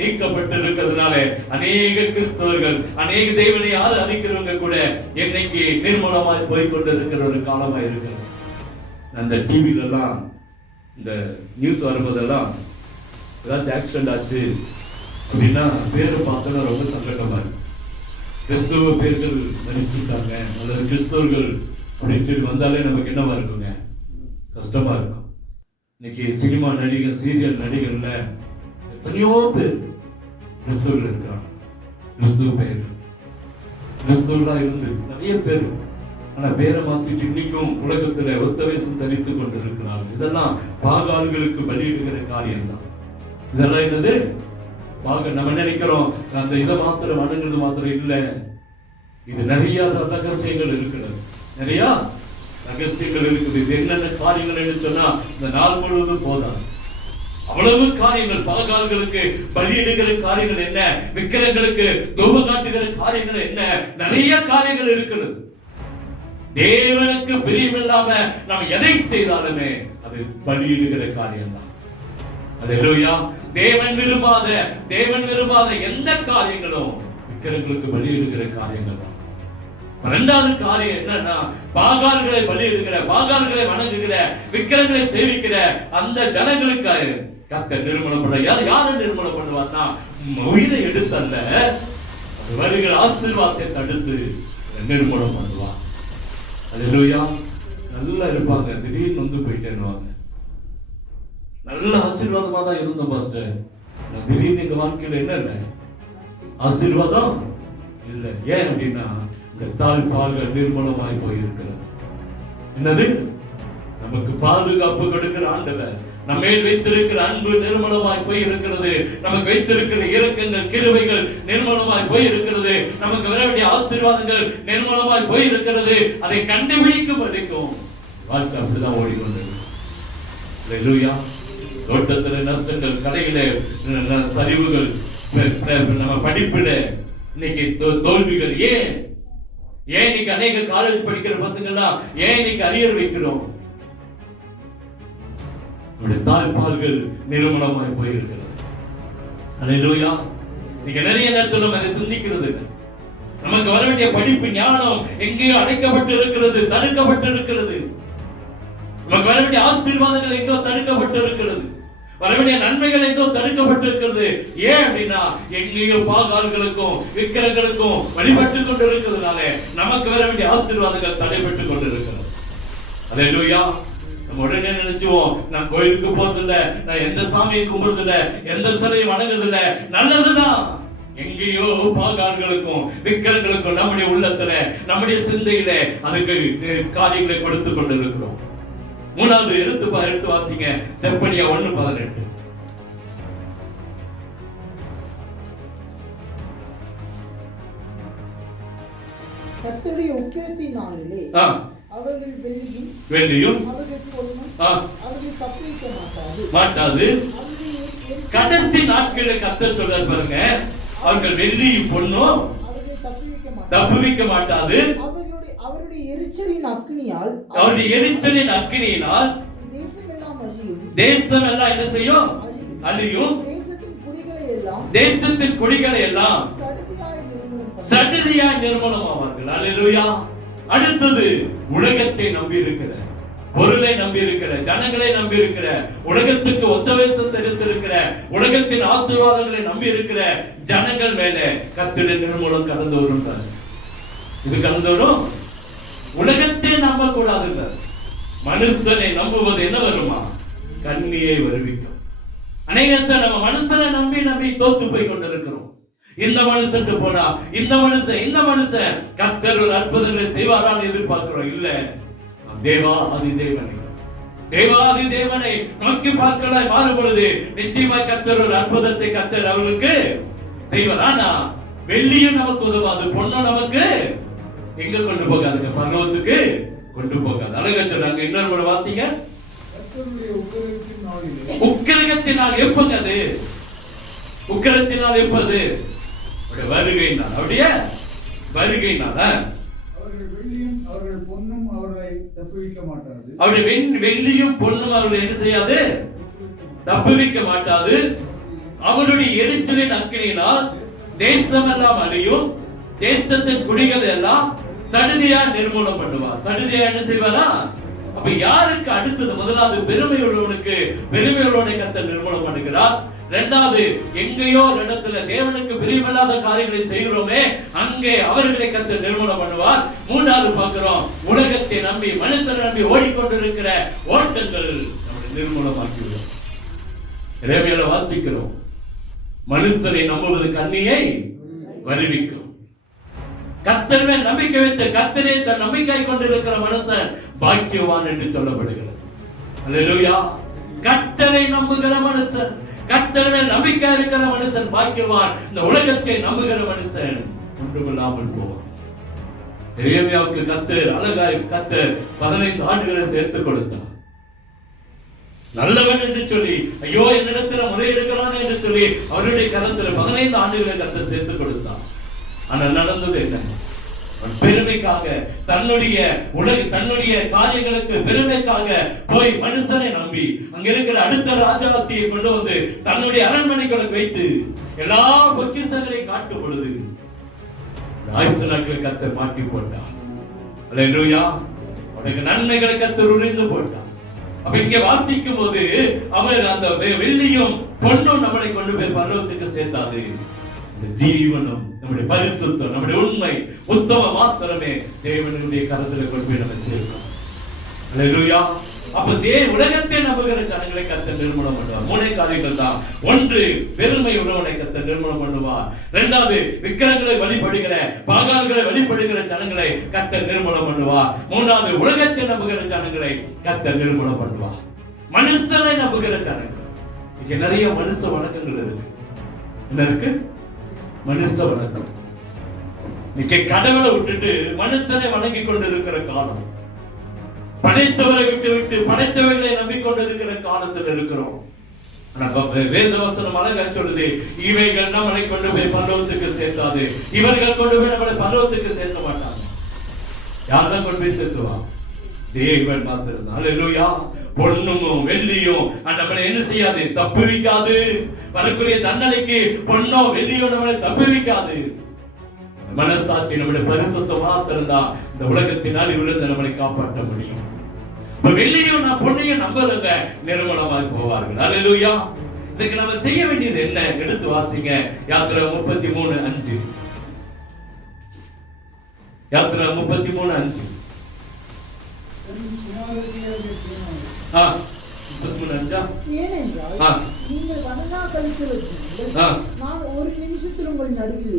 நீக்கப்பட்டு இருக்கிறதுனால அநேக கிறிஸ்தவர்கள், அநேக தேவனை ஆராதிக்கிறவங்க கூட இன்னைக்கு நிர்மூலமாய் போய் கொண்டிருக்கிற ஒரு காலமா இருக்கிறது. அந்த டிவில எல்லாம் இந்த நியூஸ் வரும்போதெல்லாம் ஏதாச்சும் ஆக்சிடென்ட் ஆச்சு அப்படின்னா பேரை பார்த்தா ரொம்ப சங்கடமா இருக்கு. கிறிஸ்தவ பேர்கள் மன்னிச்சுட்டாங்க, அல்லது கிறிஸ்தவர்கள் அப்படின்னு சொல்லி வந்தாலே நமக்கு என்னவா இருக்குங்க? கஷ்டமா இருக்கும். இன்னைக்கு சினிமா நடிகர், சீரியல் நடிகர்ல எத்தனையோ பேர் கிறிஸ்தவர்கள் இருக்கிறாங்க. கிறிஸ்துவ பெயர்கள், கிறிஸ்தவர்களா இருந்து நிறைய பேர், ஆனா பேரை மாத்திட்டு இன்னைக்கும் உலகத்துல ஒத்த வயசு தரித்துக் கொண்டு இருக்கிறார்கள். இதெல்லாம் பாகால்களுக்கு பலியிடுகிற காரியம் தான். இதெல்லாம் என்னது? நம்ம நினைக்கிறோம் அந்த இதை மாத்திரம் வணங்குறது மாத்திரம் இல்ல, இது நிறைய ரகசியங்கள் இருக்கிறது, நிறைய ரகசியங்கள் இருக்குது. இது என்னென்ன காரியங்கள் என்று சொன்னா இந்த நாள் முழுவதும் போதாது. அவ்வளவு காரியங்கள், பாகால்களுக்கு பலியிடுகிற காரியங்கள் என்ன, விக்கிரங்களுக்கு தூபம் காட்டுகிற காரியங்கள் என்ன, நிறைய காரியங்கள் இருக்கிறது. தேவனுக்கு பிரியமில்லாம நாம் எதை செய்தாலுமே அது பலியிடுகிற காரியம் தான். அல்லேலூயா. தேவன் விரும்பாத எந்த காரியங்களும் விக்கிரங்களுக்கு பலியிடுகிற காரியங்கள் தான். இரண்டாவது காரியம் என்னன்னா, பாகால்களை பலியிடுகிற, பாகால்களை வணங்குகிற, விக்கிரங்களை சேவிக்கிற அந்த ஜனங்களுக்கு கர்த்தர் நிர்மூலம் பண்ண. யாரை நிர்மூலம் பண்ணுவார்னா, உயிரை எடுத்தல்ல, வருகிற ஆசீர்வாதத்தை தடுத்து நிர்மூலம் பண்ணுவார். அல்லேலூயா. நல்லா இருப்பாங்க, திடீர்னு வந்து போயிட்டேன்னுவாங்க. நல்ல ஆசீர்வாதமா தான் இருந்தோம் பாஸ்டர், திடீர்னு எங்க வாழ்க்கையில என்ன இல்லை, ஆசீர்வாதம் இல்லை. ஏன் அப்படின்னா இந்த தாழ்பால்கள் நிர்மூலமாய் போயிருக்கிறது. என்னது? நமக்கு பாதுகாப்பு கொடுக்கிற ஆண்டவர், நம்ம மேல் வைத்திருக்கிற அன்பு நிர்மூலமாய் போய் இருக்கிறது. நமக்கு வைத்திருக்கிற இரக்கங்கள், கிருபைகள் நிர்மூலமாய் போய் இருக்கிறது. நமக்கு வர வேண்டிய ஆசீர்வாதங்கள் நிர்மூலமாய் போய் இருக்கிறது. அதை கண்டுபிடிக்கும் வரைக்கும் வாழ்க்கை அப்படிதான் ஓடிக்கொண்டிருக்கிறது. அல்லேலூயா. தோட்டத்துல நஷ்டங்கள், கடையில சரிவுகள், நம்ம படிப்புல இன்னைக்கு தோல்விகள். ஏன் இன்னைக்கு அநேக காலேஜ் படிக்கிற பசங்க எல்லாம் ஏன் இன்னைக்கு அரியர் வைக்கிறோம்? தாழ்பால்கள் நிர்மூலமாய் போயிருக்கிறது. அல்லேலூயா. நீங்க நிறைய நேரத்தில் நம்ம அதை சிந்திக்கிறது. நமக்கு வர வேண்டிய படிப்பு, ஞானம் எங்கேயோ அடைக்கப்பட்டு இருக்கிறது, தடுக்கப்பட்டு இருக்கிறது. நமக்கு வர வேண்டிய ஆசீர்வாதங்கள் எங்கோ தடுக்கப்பட்டு இருக்கிறது, வர வேண்டிய நன்மைகள் எங்கோ தடுக்கப்பட்டு இருக்கிறது. ஏன் அப்படின்னா எங்கேயோ பாகால்களுக்கும் விக்கிரங்களுக்கும் வழிபட்டு கொண்டு இருக்கிறதுனால நமக்கு வர வேண்டிய ஆசீர்வாதங்கள் தடைபட்டு கொண்டு இருக்கிறது. அல்லேலூயா. உடனே நினைச்சுவோம், நான் கோயிலுக்கு போறதில்ல, நான் எந்த சாமியை கும்பிடுறதில்ல, எந்த சிலையை வணங்குறதில்ல. நல்லதுதான். எங்கேயோ பாகால்களுக்கும் விக்கிரங்களுக்கும் நம்முடைய உள்ளத்துல, நம்முடைய சிந்தையில அதுக்கு காரியங்களை கொடுத்து கொண்டு இருக்கிறோம். மூணாவது எடுத்து வாசிங்க, செப்பனியா 1:18. கர்த்தருடைய உக்கிரத்தின் நாளிலே அவர்கள் வெள்ளியும் அவர்கள் பொன்னும் அவர்கள் தப்பிக்க மாட்டாது. கடைசி நாட்களில் கர்த்தர் சொல்றார் பாருங்க, அவர்கள் வெள்ளியும் பொன்னும் தப்புவிக்க மாட்டாது. அவருடைய எரிச்சலின் அக்கினியால், அவருடைய எரிச்சலின் அக்கினியினால் தேசம் எல்லாம் என்ன செய்யும்? அழியும். தேசத்தின் குடிகளை எல்லாம் சடுதியாய் நிர்மூலமாவார்கள். அல்லேலூயா. அடுத்தது, உலகத்தை நம்பி இருக்கிற பொருளை நம்பி இருக்கிற, ஜனங்களை நம்பி இருக்கிற, உலகத்துக்கு ஒத்தவேசத்தை எடுத்திருக்கிற, உலகத்தின் ஆசீர்வாதங்களை நம்பி இருக்கிற ஜனங்கள் மேல கர்த்தருடைய நிர்மூலம் கடந்து வரும். இது கடந்து வரும். உலகத்தை நம்ப கூடாதுங்க. மனுஷனை நம்புவது என்ன வருமா? கண்ணியை வருவிக்கும். அநேகத்தை நம்ம மனுஷனை நம்பி நம்பி தோத்து போய் கொண்டிருக்கிறோம். இந்த மனுஷன் போனா இந்த மனுஷன் கர்த்தர் ஒரு அற்புதங்களை செய்வாரான்னு எதிர்பார்க்கிறோம். இல்ல, தேவாதி தேவனை நோக்கி பார்க்கலாய் மாறும் பொழுது நிச்சயமா கர்த்தர் ஒரு அற்புதத்தை கர்த்தர் அவர்களுக்கு செய்வார். ஆனா வெள்ளியும் நமக்கு உதவாது, பொண்ணும் நமக்கு எங்க கொண்டு போகாதுங்க? பரலோகத்துக்கு கொண்டு போகாது. அழகா சொல்றாங்க. இன்னொரு முறை வாசிங்க. உக்கிரகத்தினால் எப்பங்க? அது உக்கிரத்தினால் எப்பது? வருகை நாள். அப்படியே வருகை நாள். வெள்ளியும் பொன்னும் அவர்களை என்ன செய்யாது? தப்புவிக்க மாட்டாது. அவருடைய எரிச்சலின் அக்கினியினால் தேசம் எல்லாம் அழியும். தேசத்தின் குடிகள் எல்லாம் சடுதியா நிர்மூலம் பண்ணுவார். சடுதியா என்ன செய்வாரா? அப்ப யாருக்கு அடுத்தது? முதலாவது பெருமை உள்ளவனுக்கு பெருமை உள்ளவனை கர்த்தர் நிர்மூலம் பண்ணுகிறார். இரண்டாவது, எங்கேயோ இடத்துல தேவனுக்கு பிரியமில்லாத காரியங்களை செய்கிறோமே அங்கே அவர்களை கர்த்தர் நிர்மூலம் பண்ணுவார். மூன்றாவது பார்க்கிறோம், உலகத்தை நம்பி மனுஷனை நம்பி ஓடிக்கொண்டிருக்கிற ஓட்டங்கள் நம்மை நிர்மூலமாக்கிவிடும். எரேமியால வாசிக்கிறோம், மனுஷனை நம்புவது கண்ணியை வருவிக்கும். கர்த்தர் மேல் நம்பிக்கை வைத்து கர்த்தரை தன் நம்பிக்கை கொண்டிருக்கிற மனுஷன் பாக்கியவான் என்று சொல்லப்படுகிறது. அல்லேலூயா. கர்த்தரை நம்புகிற மனுஷன், கர்த்தர் மேல் நம்பிக்கை இருக்கிற மனுஷன் பாக்கியவான். இந்த உலகத்தை நம்புகிற மனுஷன் ஒன்றுமில்லாமல் போவான். எரேமியாவுக்கு கர்த்தர் அழகாய் 15 ஆண்டுகளை சேர்த்து கொடுத்தார். நல்லவன் என்று சொல்லி, ஐயோ என்னிடத்தில் முறையெடுக்கிறான் என்று சொல்லி அவருடைய கரத்தில் 15 ஆண்டுகளை கர்த்தர் சேர்த்து கொடுத்தார். ஆனால் நடந்தது என்ன? பெருமைக்காக, தன்னுடைய காரியங்களுக்கு பெருமைக்காக போய் மனுஷனை நம்பி அங்க இருக்கிற அடுத்த ராஜாத்தியை கொண்டு வந்து தன்னுடைய அரண்மனைகளுக்கு வைத்து எல்லா பொக்கிஷங்களையும் காட்டும் பொழுது ஆயுசு நாட்களை கர்த்தர் மாற்றி போட்டார். அல்லேலூயா. உனக்கு நன்மைகளை கர்த்தர் உரிந்து போட்டார். அப்ப இங்க வாசிக்கும் போது அவர் அந்த வெள்ளியும் பொன்னும் நம்மளை கொண்டு போய் பரலோகத்துக்கு சேர்த்தாது. ஜீவனும் நம்முடைய பரிசுத்தம், நம்முடைய உண்மை உத்தம மாத்திரமே தேவனுடைய கரத்தில் கொண்டு போய் நம்ம சேர்க்கிறோம். அல்லேலூயா. அப்ப உலகத்தை நம்புகிற ஜனங்களை கர்த்தர் நிர்மூலம் பண்ணுவார். 3 காரியங்கள் தான். 1, பெருமை உள்ளவனை கர்த்தர் நிர்மூலம் பண்ணுவார். 2வது, விக்கிரகங்களை வழிபடுகிற பாகால்களை வழிபடுகிற ஜனங்களை கர்த்தர் நிர்மூலம் பண்ணுவார். 3வது, உலகத்தை நம்புகிற ஜனங்களை கர்த்தர் நிர்மூலம் பண்ணுவார். மனுஷனை நம்புகிற ஜனங்கள். இங்க நிறைய மனுஷ வணக்கங்கள் இருக்கு. என்ன இருக்கு? மனுஷ வணக்கம். இன்னைக்கு கடவுளை விட்டுட்டு மனுஷனை வணங்கி கொண்டு இருக்கிற காலம். படைத்தவரை விட்டு படைத்தவர்களை நம்பிக்கொண்டு இருக்கிற காலத்தில் இருக்கிறோம். வேதவசனம் அழகா சொல்லுது, இவைகள் நம்மளை கொண்டு போய் பரலோகத்துக்கு சேர்த்தாது. இவர்கள் கொண்டு போய் நம்மளை பரலோகத்துக்கு சேர்க்க மாட்டாங்க. யார்தான் கொண்டு போய் சேர்த்துவா? தேவன் மாத்திரம். அல்லேலூயா. பொன்னும் வெள்ளியும் நம்மளை என்ன செய்யாது? தப்புவிக்காது. வரக்கூடிய தண்டனைக்கு பொன்னோ வெள்ளியோ நம்மளை தப்புவிக்காது. மனசாட்சி நம்முடைய பரிசுத்த மாத்திரம் தான் இந்த உலகத்தின் அழிவிலிருந்து நம்மளை காப்பாற்ற முடியும். வெள்ளியும் பொன்னையும் நம்புறவங்க நிர்மலமாக போவார்கள். அல்லேலூயா. இதுக்கு நம்ம செய்ய வேண்டியது என்ன? எடுத்து வாசிங்க. யாத்திரை 33:5. யாத்திரை 33:5. ஏனென்றால் நீங்கள் வணங்கா கழித்தலுக்கு நான் ஒரு நிமிஷத்தில் உங்கள் நடுவில்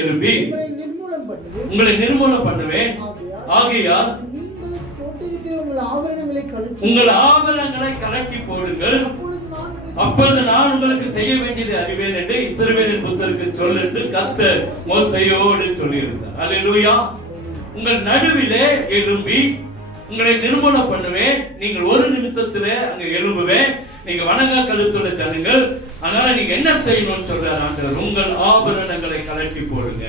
எழும்பி உங்களை நிர்மூலம் பண்ணுவேன். ஆகையால் நீங்கள் போட்டிருக்கிற உங்கள் ஆபரணங்களை கலட்டி போடுங்கள். அப்பொழுது நான் உங்களுக்கு செய்ய வேண்டியதை அறிவேன் என்று இஸ்ரவேலின் புத்தருக்கு சொல் என்று கர்த்தர் மோசேயோடு சொல்லியிருந்தார். அல்லேலூயா. உங்கள் நடுவிலே எழும்பி உங்களை நிர்மூலம் பண்ணுவேன். நீங்கள் ஒரு நிமிஷத்துல அங்க எழும்புவேன். நீங்க வணங்கா கழுத்துள்ள ஜனங்கள். அதனால நீங்க என்ன செய்யணும்னு சொல்றாரு? உங்கள் ஆபரணங்களை கலட்டி போடுங்க.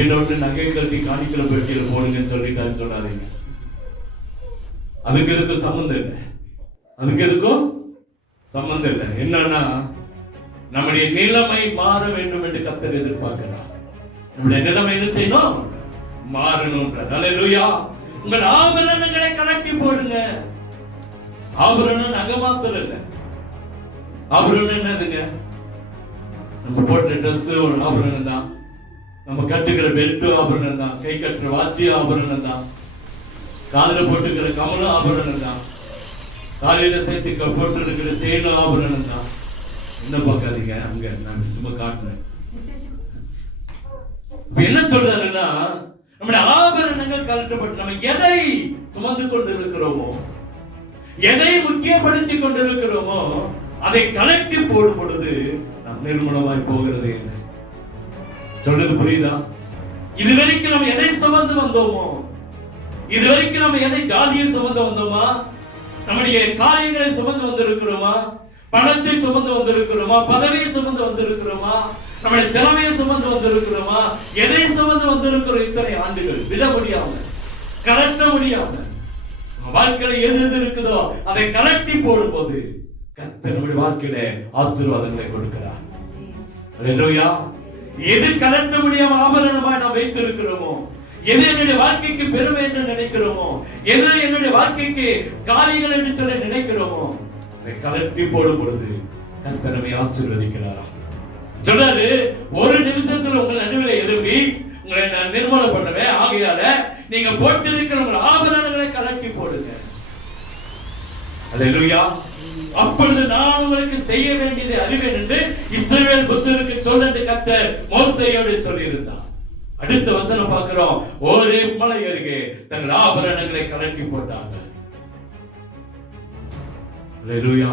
இன்னொன்று நகை கட்டி காணிக்கல பெட்டியில போடுங்கன்னு சொல்லிட்டாரு. சொல்லாதீங்க. அதுக்கு எதுக்கும் சம்பந்தம் இல்லை. அதுக்கு எதுக்கும் சம்பந்தம் இல்லை. என்னன்னா நம்முடைய நிலைமை மாற வேண்டும் என்று கர்த்தர் எதிர்பார்க்கிறார். நம்முடைய நிலைமை என்ன செய்யணும்? மாறணும். அல்லேலூயா. உங்கள் ஆபரணங்களை கலட்டி போடுங்க. ஆபரணம் நகை மாத்திரம் இல்ல. ஆபரணம் என்னதுங்க? நம்ம போட்ட ட்ரெஸ் ஒரு ஆபரணம் தான், நம்ம கட்டுக்கிற பெல்ட் ஆபரணம் தான், கை கட்டுற வாட்சி ஆபரணம் தான், காதுல போட்டுக்கிற கமலும் ஆபரணம் தான், காலையில சேர்த்து போட்டு இருக்கிற செயினும் ஆபரணம் தான். என்ன பார்க்காதீங்க, அங்க நான் சும்மா காட்டுறேன். என்ன சொல்றாருன்னா, நம்முடைய ஆபரணங்கள் கலட்டப்பட்டு நம்ம எதை சுமந்து கொண்டு இருக்கிறோமோ, எதை முக்கியப்படுத்தி கொண்டிருக்கிறோமோ அதை கலட்டி போடும் பொழுது நாம் நிர்மூலமாய் போகிறது. என்ன சொல்றது புரியுதா? இதுவரைக்கும் நம்ம எதை சுமந்து வந்தோமோ, இதுவரைக்கும் நம்ம எதை ஜாதியை சுமந்து வந்தோமா, நம்முடைய காரியங்களை சுமந்து வந்திருக்கிறோமா, பணத்தை சுமந்து வந்திருக்கிறோமா, பதவியை சுமந்து வந்திருக்கிறோமா, நம்முடைய திறமையை சுமந்து வந்திருக்கிறோமா, எதை சுமந்து வந்திருக்கிறோம்? இத்தனை ஆண்டுகள் விட முடியாம, கலட்ட முடியாம, வாழ்க்கையில எது எது இருக்குதோ அதை கலட்டி போடும்போது கர்த்தர் நம்முடைய வாழ்க்கையில ஆசீர்வாதங்களை கொடுக்கிறார். அல்லேலூயா. எது கலட்ட முடியாம ஆபரணமாய் நாம் வைத்திருக்கிறோமோ, எது என்னுடைய வாழ்க்கைக்கு பெருமை என்று நினைக்கிறோமோ, எது என்னுடைய வாழ்க்கைக்கு காரியங்கள் என்று சொல்லி நினைக்கிறோமோ அதை கலட்டி போடும் பொழுது கர்த்தர் நம்மை ஆசீர்வதிக்கிறாரா. சொல்றாரு, ஒரு நிமிஷத்துல உங்கள் நடுவில் எழுப்பி உங்களை நான் நிர்மூலம் பண்ணுவேன், ஆகையால நீங்க போட்டிருக்கிற உங்கள் ஆபரணங்களை கலட்டி போடுங்க. அல்லேலூயா. அப்பொழுது நான் உங்களுக்கு செய்ய வேண்டியதை அறிவேன் என்று இஸ்ரவேல் புத்திரருக்கு சொல்ல கர்த்தர் மோசேயோடு சொல்லியிருந்தார். அடுத்த வசனம் பார்க்கிறோம், ஒரே மலை அருகே தங்கள் ஆபரணங்களை கலட்டி போட்டார்கள். அல்லேலூயா.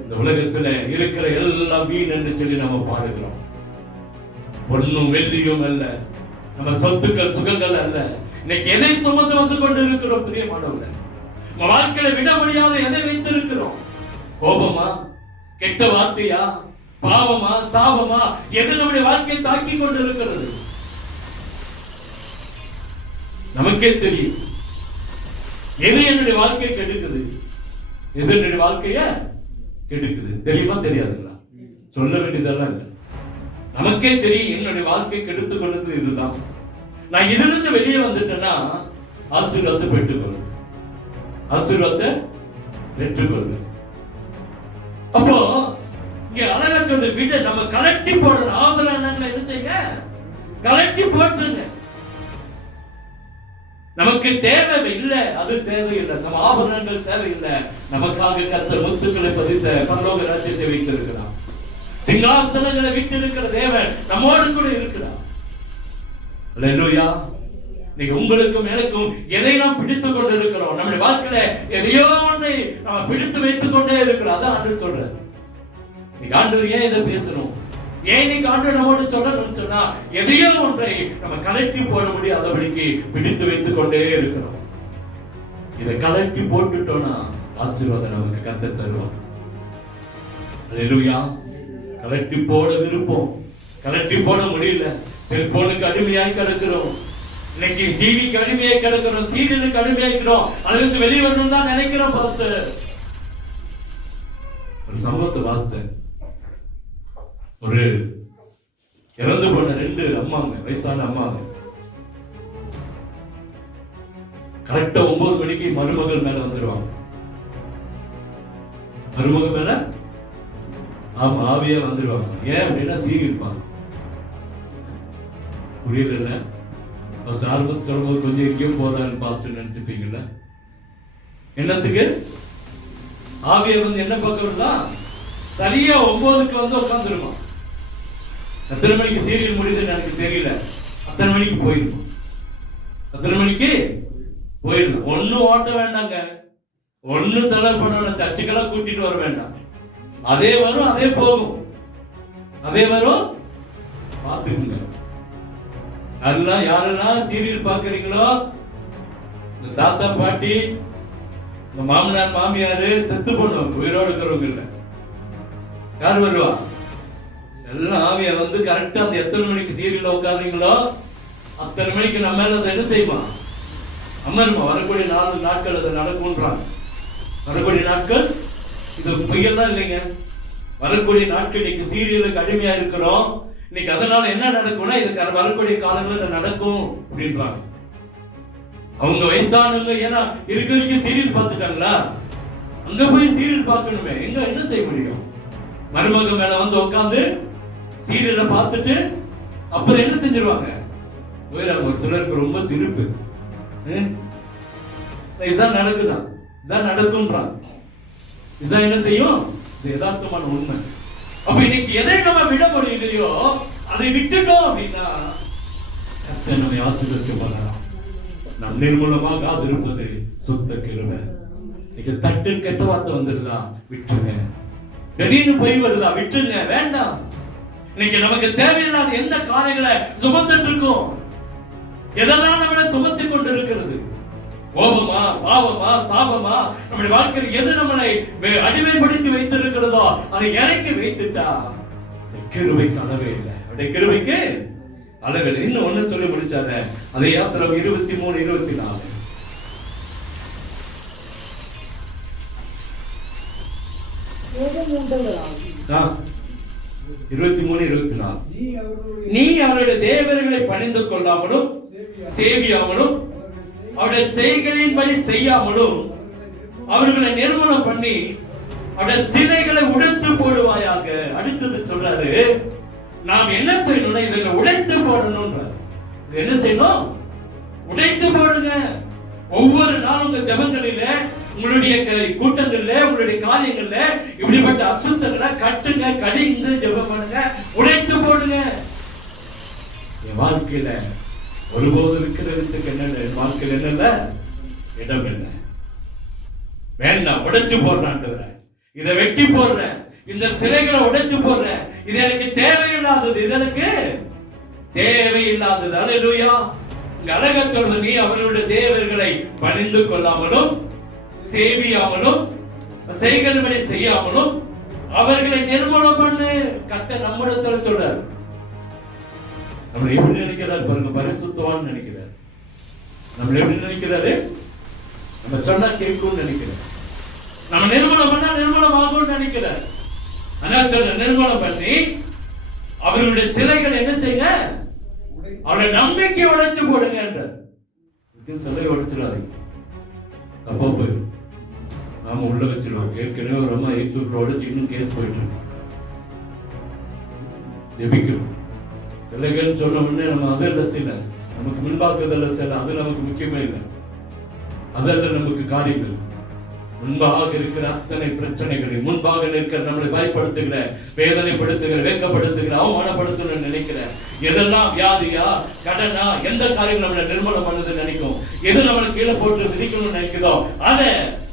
இந்த உலகத்துல இருக்கிற எல்லாம் வீண் என்று சொல்லி நம்ம பாடுகிறோம். பொன்னும் வெள்ளியும் அல்ல, நம்ம சொத்துக்கள் சுகங்கள் அல்ல. இன்னைக்கு எதை சுமந்து வந்து கொண்டு இருக்கிறோம்? பிரியமானவர்களே, நம்ம வாழ்க்கையில விட முடியாத எதை வைத்திருக்கிறோம்? கோபமா, கெட்ட வார்த்தையா, பாவமா, சாபமா, எது நம்முடைய வாழ்க்கையை தாக்கி கொண்டு இருக்கிறது? நமக்கே தெரியும் எது என்னுடைய வாழ்க்கையை கெடுக்குது, எது என்னுடைய வாழ்க்கைய கெடுக்குது. தெரியுமா தெரியாதுங்களா? சொல்ல வேண்டியதெல்லாம் இல்லை, நமக்கே தெரியும் என்னுடைய வாழ்க்கை கெடுத்து கொண்டது இதுதான். நான் இதிலிருந்து வெளியே வந்துட்டேன்னா ஆசீர்வாதத்தை பெற்றுக்கொள்ளு, ஆசீர்வாதத்தை பெற்றுக்கொள்ளு. அப்போ இங்க அழகா சொல்ற வீட்டை நம்ம கலட்டி போடணும். ஆபரணங்களை என்ன செய்யுங்க? கலட்டி போட்டுருங்க. நமக்கு தேவை இல்லை, அது தேவையில்லை, நம்ம ஆபரணங்கள் தேவையில்லை. நமக்காக கர்த்தர் முத்துக்களை பதித்த பரலோக ராஜ்யத்தை வைத்திருக்கிறார். சிங்காசனங்களை விட்டிருக்கிற தேவன் நம்மோடு கூட இருக்கிறார். அல்லேலூயா. இன்னைக்கு உங்களுக்கும் எனக்கும் எதை நாம் பிடித்துக் கொண்டு இருக்கிறோம்? நம்முடைய வாழ்க்கையில எதையோ ஒன்றை நம்ம பிடித்து வைத்துக் கொண்டே இருக்கிறோம். அதான் ஆண்டவர் சொல்றாரு. இன்னைக்கு ஆண்டவர் ஏன் இதை பேசணும், ஏன் இன்னைக்கு ஆண்டவர் நம்மோடு சொல்லணும்னு சொன்னா, எதையோ ஒன்றை நம்ம கலட்டி போட முடியாதபடிக்கு பிடித்து வைத்துக் கொண்டே இருக்கிறோம். இதை கலட்டி போட்டுட்டோம்னா ஆசீர்வாதம் நமக்கு கர்த்தர் தருவார். அல்லேலூயா. கலட்டி போட விருப்பம், கலட்டி போட முடியல. செல்போனுக்கு அடிமையாய் கிடக்கிறோம், இன்னைக்கு டிவிக்கு அடிமையாய் கிடக்கிறோம், சீரியலுக்கு அடிமையாக்கிறோம், அதுல வெளியே வரணும் தான் நினைக்கிறோம். பாஸ்டர், ஒரு சம்பவத்தை வாசித்தேன். ஒரு இறந்து போன 2 அம்மாங்க, வயசான அம்மாங்க, கரெக்டா 9 மணிக்கு மருமகள் மேல வந்துருவாங்க. மருமகள் மேல ஆமா ஆவியா வந்துருவாங்க. ஏன் அப்படின்னா சீகிருப்பாங்க. புரியல? ஆரம்பத்து சொல்லும்போது கொஞ்சம் எங்கேயும் போறாரு பாஸ்டர் நினைச்சுப்பீங்கல்ல. என்னத்துக்கு ஆவியா வந்து என்ன பார்க்கறதா? சரியா 9க்கு வந்து உட்காந்துருமா. எத்தனை மணிக்கு சீரியல் முடியுதுன்னு எனக்கு தெரியல, அத்தனை மணிக்கு போயிருக்கும். அத்தனை மணிக்கு போயிருந்தோம். ஒன்னும் ஓட்ட வேண்டாங்க, ஒன்னும் செலவு பண்ண வேண்டாம், சர்ச்சுக்கெல்லாம் கூட்டிட்டு வர வேண்டாம். அதே வரும், அதே போகும், அதே வரும். பார்த்துக்குங்க. அதெல்லாம் யாரெல்லாம் சீரியல் பாக்குறீங்களோ, இந்த தாத்தா பாட்டி, இந்த மாமனார் மாமியாரு செத்து போனவங்க, உயிரோடு இருக்கிறவங்க இல்ல. யார் வருவா? எல்லாம் ஆவியா வந்து கரெக்டா அந்த எத்தனை மணிக்கு சீரியல்ல உட்காருங்களோ அத்தனை மணிக்கு நம்ம மேல அதை என்ன செய்வான்? அமருமா. வரக்கூடிய 4 நாட்கள் அதை நடக்கும்ன்றாங்க. வரக்கூடிய நாட்கள் இது பொய்யெல்லாம் இல்லைங்க. வரக்கூடிய நாட்கள் இன்னைக்கு சீரியலுக்கு அடிமையா இருக்கிறோம். இன்னைக்கு அதனால என்ன நடக்கும்னா, இது வரக்கூடிய காலங்களில் இது நடக்கும் அப்படின்றாங்க. அவங்க வயசானவங்க ஏன்னா இருக்க சீரியல் பார்த்துட்டாங்களா, அங்க போய் சீரியல் பார்க்கணுமே, எங்க என்ன செய்ய முடியும்? மருமக மேல வந்து உட்காந்து சீரியலை பார்த்துட்டு அப்புறம் என்ன செஞ்சிருவாங்க? ஒரு சிலருக்கு ரொம்ப சிரிப்பு, இதுதான் நடக்குதான், இதான் நடக்கும்ன்றாங்க. இதுதான் என்ன செய்யும்? இது யதார்த்தமான உண்மை. அப்ப இன்னைக்கு எதை நம்ம விட முடியலையோ அதை விட்டுட்டோம் அப்படின்னா கர்த்தர் நம்மை ஆசீர்வதிக்க போறாராம். நம் நிர்மூலமாக இருப்பது சுத்த கிருபை. இன்னைக்கு தட்டு கெட்ட வார்த்தை வந்துருதா, விட்டுருங்க. திடீர்னு போய் வருதா, விட்டுருங்க, வேண்டாம். இன்னைக்கு நமக்கு தேவையில்லாத எந்த காரியங்களை சுமந்துட்டு இருக்கோம், எதெல்லாம் நம்மளை சுமத்தி கொண்டு இருக்கிறது, கோபமா, பாவமா, சாபமா, நம்முடைய வாழ்க்கையில் எது நம்மளை அடிமைப்படுத்தி வைத்திருக்கிறதோ அதை இறக்கி வைத்துட்டா கிருபைக்கு அளவே இல்லை. அவருடைய கிருபைக்கு அளவே இல்லை. இன்னும் ஒண்ணு சொல்லி முடிச்சாங்க, அதை யாத்திரம் 23, 24. நீ அவருடைய தேவர்களை பணிந்து கொள்ளாமலும் சேவியாமலும் அவருடைய செய்கைகளின்படி செய்யாமலும் அவர்களை நிர்மூலம் பண்ணி அவருடைய சிலைகளை உடைத்து போடுவாயாக. அடுத்தது சொல்றாரு, நாம் என்ன செய்யணும்னா இதை உடைத்து போடணும். என்ன செய்யணும்? உடைத்து போடுங்க. ஒவ்வொரு நாளும் உங்க ஜபங்களில, உங்களுடைய கூட்டங்கள்ல, உங்களுடைய காரியங்கள்ல இப்படிப்பட்ட அசுத்தங்களை கட்டுங்க, கடிந்து ஜபம் பண்ணுங்க, உடைத்து போடுங்க. என் வாழ்க்கையில ஒருபோது இருக்கிறதுக்கு என்ன, வாழ்க்கையில் என்னல்ல இடம் என்ன, வேண்டாம், உடைச்சு போடுறேன், இதை வெட்டி போடுறேன், இந்த சிலைகளை உடைச்சு போடுறேன், இது எனக்கு தேவையில்லாதது, இது எனக்கு தேவையில்லாதது. அல்லேலூயா. அழகா சொல்ற, நீ அவர்களுடைய தேவர்களை பணிந்து கொள்ளாமலும் சேவியாமலும் செய்கிறபடி செய்யாமலும் அவர்களை நிர்மூலம் பண்ணு. கர்த்தர் நம்மிடத்துல சொல்றார். நம்மளை எப்படி நினைக்கிறார் பாருங்க, பரிசுத்தவான் நினைக்கிறார். நம்மளை எப்படி நினைக்கிறாரு? நம்ம சொன்னா கேட்கும் நினைக்கிறார். நம்ம நிர்மூலம் பண்ணா நிர்மூலம் ஆகும் நினைக்கிறார். ஆனால் சொல்ற, நிர்மூலம் பண்ணி அவர்களுடைய சிலைகள் என்ன செய்யுங்க, அவருடைய நம்பிக்கை உடைச்சு போடுங்க என்றார். சிலையை உடைச்சிடாதீங்க, தப்பா போயிடும், நாம உள்ள வச்சிருவோம். ஏற்கனவே ஒரு அம்மா ஏற்று உடைச்சு இன்னும் கேஸ் போயிட்டு இருக்கு. ஜெபிக்கும் சிலைகள் சொன்ன உடனே நம்ம அதல்ல செய்யல, நமக்கு முன்பாக்குதல்ல செய்யல, அது நமக்கு முக்கியமே இல்லை. அதல்ல நமக்கு காரியங்கள். முன்பாக இருக்கிற அத்தனை பிரச்சனைகளை, முன்பாக இருக்கிற நம்மளை பயப்படுத்துகிற, வேதனைப்படுத்துகிற, வெட்கப்படுத்துகிற, அவமானப்படுத்துகிற நினைக்கிற எதெல்லாம் வியாதியா, கடனா, எந்த காரியம் நம்மளை நிர்மூலம் பண்ணது நினைக்கும், எது நம்மளை கீழே போட்டு விதிக்கணும்னு நினைக்குதோ அதை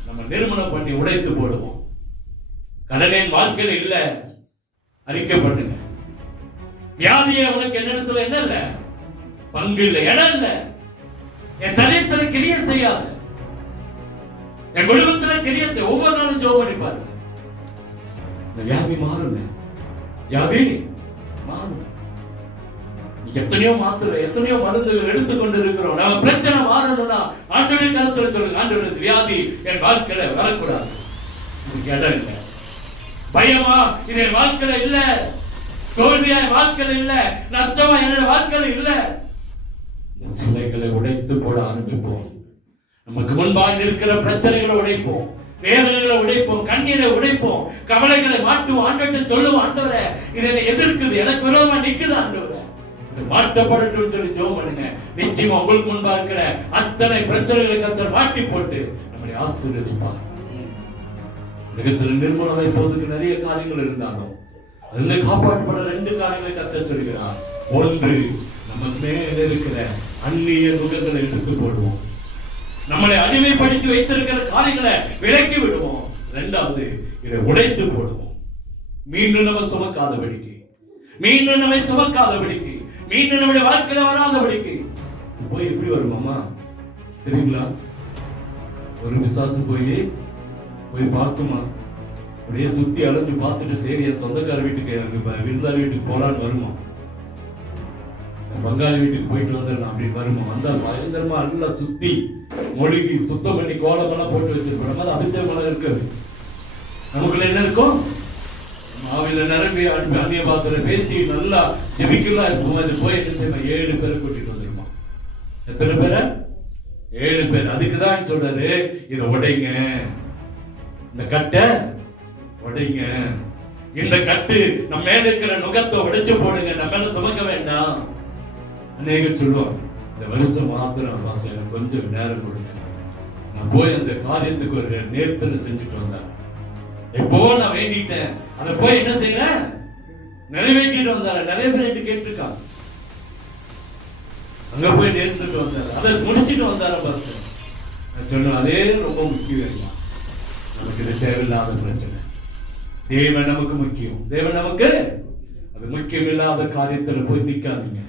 நம்ம நிர்மூலம் பண்ணி உடைத்து போடுவோம். கடனின் வாழ்க்கையில் இல்ல, அறிக்கை பண்ணுங்க. வியாதியை உனக்கு என்னிடத்துல என்ன இல்ல, பங்கு இல்லை, இடம் இல்லை. என் சரீரத்துல கிரியை செய்யாது, என் குடும்பத்துல கிரியை செய்ய. ஒவ்வொரு நாளும் ஜெபம் பண்ணி பாருங்க, இந்த வியாதி மாறுங்க, வியாதி மாறும். எத்தனையோ மாத்திரை, எத்தனையோ மருந்துகள் எடுத்துக்கொண்டு இருக்கிறோம். நம்ம பிரச்சனை மாறணும்னா ஆண்டவரே கருத்துல சொல்லுங்க, ஆண்டவரே வியாதி என் வாழ்க்கையில வரக்கூடாது, இடம் இல்லை. பயமா இது என் வாழ்க்கையில இல்ல, தோல்வியா என் வாழ்க்கையில இல்ல, நஷ்டமா என்னோட வாழ்க்கையில இல்ல. இந்த சிலைகளை உடைத்து போட ஆரம்பிப்போம். நமக்கு முன்பாக இருக்கிற பிரச்சனைகளை உடைப்போம், வேதனைகளை உடைப்போம், கண்ணீரை உடைப்போம், கவலைகளை மாட்டுவோம். ஆண்டவர்கிட்ட சொல்லுவோம், ஆண்டவரே இது என்னை எதிர்க்குது, எனக்கு விரோதமா நிக்குது, ஆண்டவரே இது மாற்றப்படட்டும் சொல்லி ஜெபம் பண்ணுங்க. நிச்சயமா உங்களுக்கு முன்பாக இருக்கிற அத்தனை பிரச்சனைகளை கர்த்தர் மாட்டி போட்டு நம்மளை ஆசீர்வதிப்பார். உலகத்தில் நிர்மூலம் வைப்பதற்கு நிறைய காரியங்கள் இருந்தாலும் அதுல காப்பாற்றப்பட 2 காரியங்களை கர்த்தர் சொல்கிறார். ஒன்று, நம்ம மேல இருக்கிற அந்நிய நுகங்களை எடுத்து போடுவோம், நம்மளை அடிமைப்படுத்தி வைத்திருக்கிற காரியங்களை விலக்கி விடுவோம். 2வது, இதை உடைத்து போடுவோம். மீண்டும் நம்ம சுமக்காதபடிக்கு, மீண்டும் நம்மை சுமக்காதபடிக்கு, மீண்டும் நம்முடைய வாழ்க்கையில வராதபடிக்கு. போய் எப்படி வருமாமா தெரியுங்களா? ஒரு பிசாசு போய் பார்க்குமா, அப்படியே சுத்தி அலைஞ்சு பார்த்துட்டு சரி என் சொந்தக்கார வீட்டுக்கு, விருந்தாளி வீட்டுக்கு போலான்னு வருமா, பங்காளி வீட்டுக்கு போயிட்டு வந்துடலாம் அப்படி வருமா? வந்தா பயங்கரமா நல்லா சுத்தி மொழிக்கு சுத்தம் பண்ணி கோலமெல்லாம் போட்டு வச்சிருப்போம். அது அபிஷேகம் இருக்காது. நமக்குள்ள என்ன இருக்கும்? மாவில நிரம்பி அந்நிய பாத்திர பேசி நல்லா ஜெபிக்கலாம் இருக்கும். அது போய் என்ன செய்யணும்? 7 பேரை கூட்டிட்டு வந்துருமா. எத்தனை பேரை? 7 பேர். அதுக்குதான் சொல்றாரு, இதை உடைங்க, இந்த கட்டை உடைங்க, இந்த கட்டு நம்ம மேல இருக்கிற நுகத்தை உடைச்சு போடுங்க, நம்ம மேல சுமக்க வேண்டாம். அநேகர் சொல்லுவாங்க, இந்த வருஷம் மாத்திரம் வாசம் எனக்கு கொஞ்சம் நேரம் கொடுங்க, நான் போய் அந்த காரியத்துக்கு ஒரு நேர்த்தனை செஞ்சுட்டு வந்தேன். எப்போ நான் வேண்டிட்டேன், அதை போய் என்ன செய்யறேன், நிறைவேற்றிட்டு வந்தாரு. நிறைய பேர் கேட்டிருக்காங்க, அங்க போய் நேர்த்துட்டு வந்தாரு, அதை முடிச்சுட்டு வந்தாரு. பார்த்து நான் சொன்னேன், அதே ரொம்ப முக்கியம் இல்லை, நமக்கு இது தேவையில்லாத பிரச்சனை. தேவன் நமக்கு முக்கியம், தேவன் நமக்கு அது முக்கியம் இல்லாத காரியத்துல போய் நிக்காதீங்க.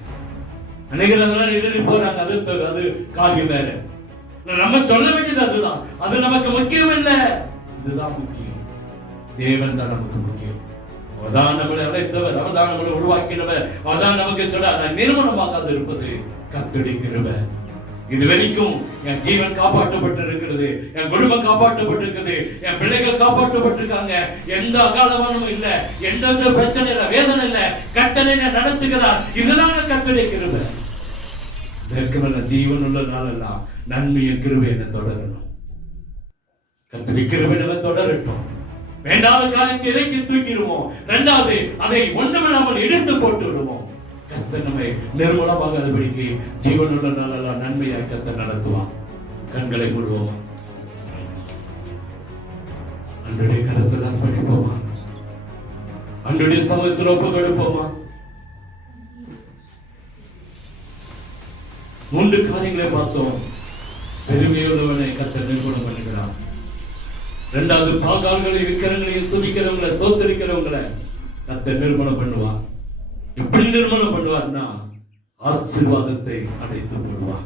அநேகர் எழுதி போறாங்க, அது காரியம் வேற. நம்ம சொல்ல வேண்டியது அதுதான், அது நமக்கு முக்கியம் இல்லை, இதுதான் முக்கியம். தேவன் தான் நமக்கு முக்கியம். அவர்தான் நம்மளை அழைத்தவர், அவர்தான் நம்மளை உருவாக்கினவர், அவர்தான் நமக்கு சொல்ல நான் நிர்மூலமாகாது இருப்பது கர்த்தருடைய கிருபை. இது வரைக்கும் என் ஜீவன் காப்பாற்றப்பட்டு இருக்கிறது, என் குடும்பம் காப்பாற்றப்பட்டிருக்கிறது, என் பிள்ளைகள் காப்பாற்றப்பட்டிருக்காங்க. எந்த அகாலமானும் இல்ல, எந்த பிரச்சனை இல்ல, வேதனை இல்ல, கர்த்தனை நடத்துகிறார். இதுதான் கர்த்தருடைய கிருபை. இதற்கு மேல ஜீவன் உள்ள நாளெல்லாம் நன்மைய கிருபை என்ன தொடரணும். கர்த்தருடைய கிருபை நம்ம தொடரட்டும். வேண்டாத காரியத்தை இறக்கி தூக்கிடுவோம். இரண்டாவது, அதை ஒன்றுமில்லாமல் எடுத்து போட்டு விடுவோம். கர்த்தர் நம்மை நிர்மூலமாக அதுபடிக்கு ஜீவனுள்ள நாளெல்லாம் நன்மையாக கர்த்தர் நடத்துவார். கண்களை மூடுவோம், அன்றைய கருத்தில் அர்ப்பணிப்போமா, அன்றைய சமயத்தில் ஒப்பு கொடுப்போமா. 3 காரியங்களை பார்த்தோம். பெருமையுள்ளவனை கர்த்தர் நிர்மூலம் பண்ணுகிறார். இரண்டாவது, பாகால்களை விக்கிரங்களையும் துதிக்கிறவங்களை சோத்தரிக்கிறவங்களை கர்த்தர் நிர்மூலம் பண்ணுவார். எப்படி நிர்மூலம் பண்ணுவார்னா, ஆசீர்வாதத்தை அடைத்து போடுவார்.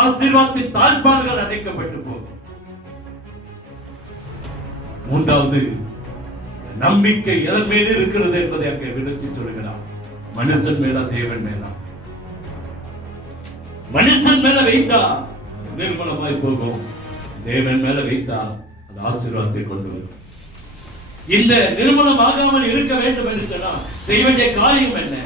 ஆசீர்வாதத்தின் தாழ்பாடுகள் அடைக்கப்பட்டு போகும். மூன்றாவது, நம்பிக்கை எதன் மேல் இருக்கிறது என்பதை அங்கே விளக்கி சொல்கிறார். மனுஷன் மேலா தேவன் மேலா? மனுஷன் மேல வைத்தா நிர்மூலமாய் போகும், தேவன் மேல வைத்தா அது ஆசீர்வாதத்தை கொண்டு வரும். இந்த நிர்மூலமாகாமல் இருக்க வேண்டும் என்று சொன்னால் செய்ய வேண்டிய காரியம் என்ன?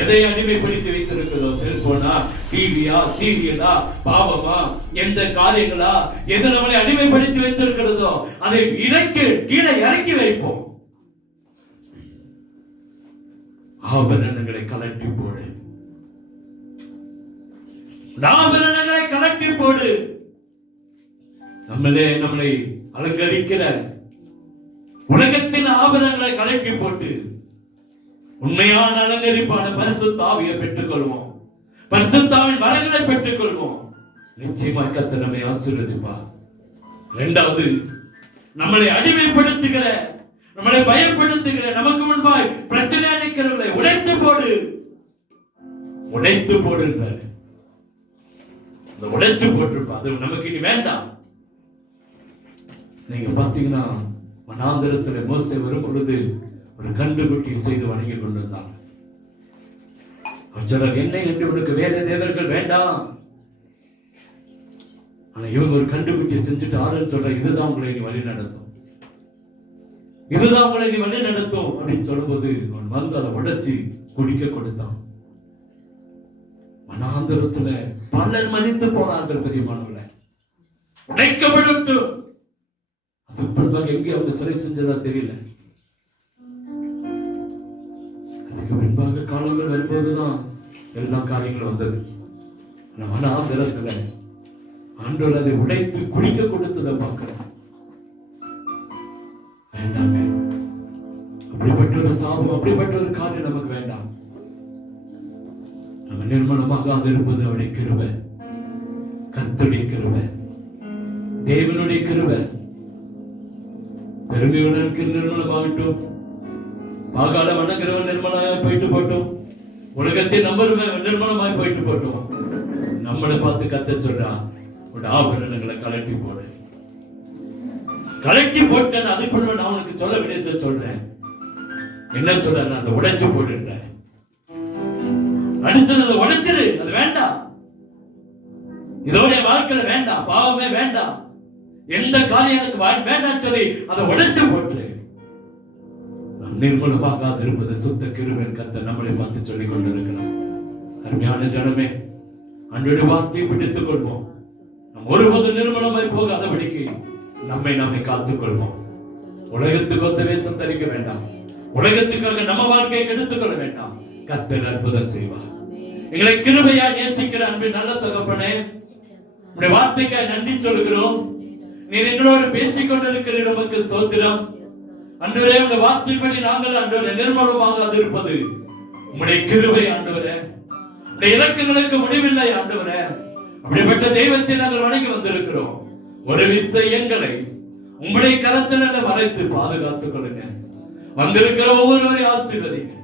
எதை அடிமைப்படுத்தி வைத்திருக்கிறதோ, செல்போனா, டிவியா, சீரியலா, பாவமா, எந்த காரியங்களா, எது நம்மளை அடிமைப்படுத்தி வைத்திருக்கிறதோ அதை கீழே இறக்கி வைப்போம். ஆபரணங்களை கலட்டி போடு, ஆபரணங்களை கலட்டி போடு. நம்மளை அலங்கரிக்கிற உலகத்தின் ஆபரணங்களை கலட்டி போட்டு உண்மையான அலங்கரிப்பான பரிசுத்த ஆவியை பெற்றுக் கொள்வோம். பரிசுத்த ஆவியின் வரங்களை பெற்றுக் கொள்வோம். நிச்சயமாக கர்த்தர் நம்மை ஆசீர்வதிப்பார். இரண்டாவது, நம்மளை அடிமைப்படுத்துகிற, நம்மளை பயப்படுத்துகிற, நமக்கு முன்பாய் பிரச்சனை அளிக்கிறவர்களை உடைத்து போடு, உடைத்து போடுன்றாரு. அந்த உடைச்சு போட்டிருப்பா, அது நமக்கு இனி வேண்டாம். நீங்க பாத்தீங்கன்னா, வனாந்திரத்தில் மோசே வரும் பொழுது ஒரு கண்டுகுட்டியை செய்து வணங்கி கொண்டிருந்தார். அவர் என்னை என்று உனக்கு வேற தேவர்கள் வேண்டாம், ஆனா இவங்க ஒரு கண்டுகுட்டியை செஞ்சுட்டு ஆறுன்னு சொல்ற, இதுதான் உங்களை நீ வழி நடத்தும், இதுதான் உங்களை நீ வழி நடத்தும் அப்படின்னு சொல்லும்போது அவன் வந்து அதை உடைச்சு குடிக்க கொடுத்தான். வனாந்திரத்துல பலர் மதித்து போனார்கள். பெரியமானவர்களே, உடைக்கப்படட்டும். அது பின்பாக எங்கே அவங்க சிறை செஞ்சதா தெரியல. அதுக்கு பின்பாக காலங்கள் வரும்போதுதான் எல்லா காரியங்களும் வந்தது. வனாந்திரத்துல ஆண்டவர் அதை உடைத்து குடிக்க கொடுத்ததை பார்க்கிறோம். வேண்டாங்க, அப்படிப்பட்ட ஒரு சாபம், அப்படிப்பட்ட ஒரு காரியம் நமக்கு வேண்டாம். நம்ம நிர்மலமாக இருப்பது அவருடைய கிருபை, கர்த்தருடைய கிருபை, தேவனுடைய கிருபை. பெருமையுடன் நிர்மலமாகட்டும், பாகால வணங்குறவன் நிர்மலமாய் போயிட்டு போட்டோம், உலகத்தை நம்புறவன் நிர்மலமாய் போயிட்டு போட்டோம். நம்மளை பார்த்து கர்த்தர் சொல்றா, உன் ஆபரணங்களை கலட்டி போடு. கலட்டி போட்டேன், அதுக்குள்ள நான் உனக்கு சொல்ல வேண்டியதை சொல்றேன். என்ன சொல்ற? அந்த உடைச்சு போடுன்ற, அடுத்தது அதை உடைச்சிரு, அது வேண்டாம், இதோடைய வாழ்க்கையில வேண்டாம், பாவமே வேண்டாம், எந்த காரியம் எனக்கு வேண்டாம் சொல்லி அதை உடைச்சு போட்டு நிர்மூலமாக இருப்பது சுத்த கிருபையின் கர்த்தர் நம்மளை பார்த்து சொல்லிக் கொண்டிருக்கிறார். அருமையான ஜனமே, அன்றைய வார்த்தையை பிடித்துக் கொள்வோம். நம் ஒருபோது நிர்மலமாய் போகாதபடிக்கு நம்மை காத்துக்கொள்வோம். உலகத்துக்கு ஒத்த வேஷம் தரிக்க வேண்டாம். உலகத்துக்காக நம்ம வாழ்க்கையை கெடுத்துக் கொள்ள வேண்டாம். கர்த்தர் அற்புதம் செய்வார். எங்களை கிருபையா நேசிக்கிற அன்பின் நல்ல தகப்பனே, உடைய வார்த்தைக்காய் நன்றி சொல்கிறோம். நீர் எங்களோடு பேசிக் கொண்டிருக்கிற நமக்கு ஸ்தோத்திரம். ஆண்டவரே, உடைய வார்த்தைப்படி நாங்கள் ஆண்டவரே நிர்மலமாக இருப்பது உம்முடைய கிருபை ஆண்டவரே. உடைய இலக்கங்களுக்கு முடிவில்லை ஆண்டவரே. அப்படிப்பட்ட தெய்வத்தை நாங்கள் வணங்கி வந்திருக்கிறோம். ஒரு விசை எங்களை உம்முடைய கரத்தில் மறைத்து பாதுகாத்துக் கொள்ளுங்க. வந்திருக்கிற ஒவ்வொருவரையும் ஆசீர்வதிங்க.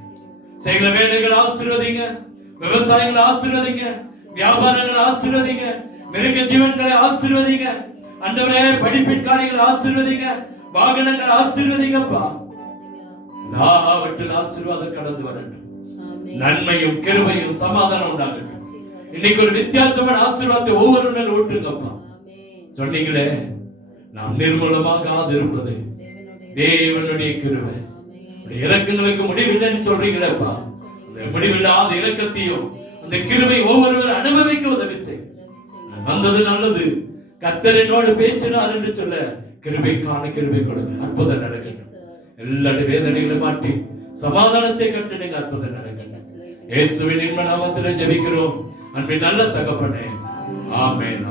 செய்கிற வேலைகளை ஆசீர்வதிங்க. விவசாயிகளை ஆசீர்வதிங்க. வியாபாரங்களை ஆசீர்வதிங்க. மிருக ஜீவன்களை ஆசீர்வதிங்க. ஆண்டவரே, படிப்பின் காரியங்களை ஆசீர்வதிங்க. வாகனங்களை ஆசீர்வதிங்கப்பா. எல்லாவற்றிலும் ஆசீர்வாதம் கடந்து வரட்டும். நன்மையும் கிருபையும் சமாதானம் உண்டாகட்டும். இன்னைக்கு ஒரு வித்தியாசமான ஆசீர்வாதத்தை ஒவ்வொரு நாள் ஊற்றுங்கப்பா. சொன்னீங்களே, நாம் நிர்மூலமாக இருப்பது தேவனுடைய கிருபை. இலக்கங்களுக்கு முடிவில்லைன்னு சொல்றீங்களேப்பா. முடிவில்லாத இலக்கத்தையும் அந்த கிருபை ஒவ்வொருவர் அனுபவிக்க உதவி செய்யும். வந்தது நல்லது. கர்த்தர் என்னோடு பேசினார் என்று சொல்ல கிருபைக்கான கிருபை கொடுங்க. அற்புதம் நடக்கட்டும். எல்லா வேதனைகளை மாற்றி சமாதானத்தை கட்டிடுங்க. அற்புதம் நடக்கட்டும். இயேசுவின் நாமத்தில் ஜெபிக்கிறோம். அன்பின் நல்ல தகப்பனே, ஆமென்.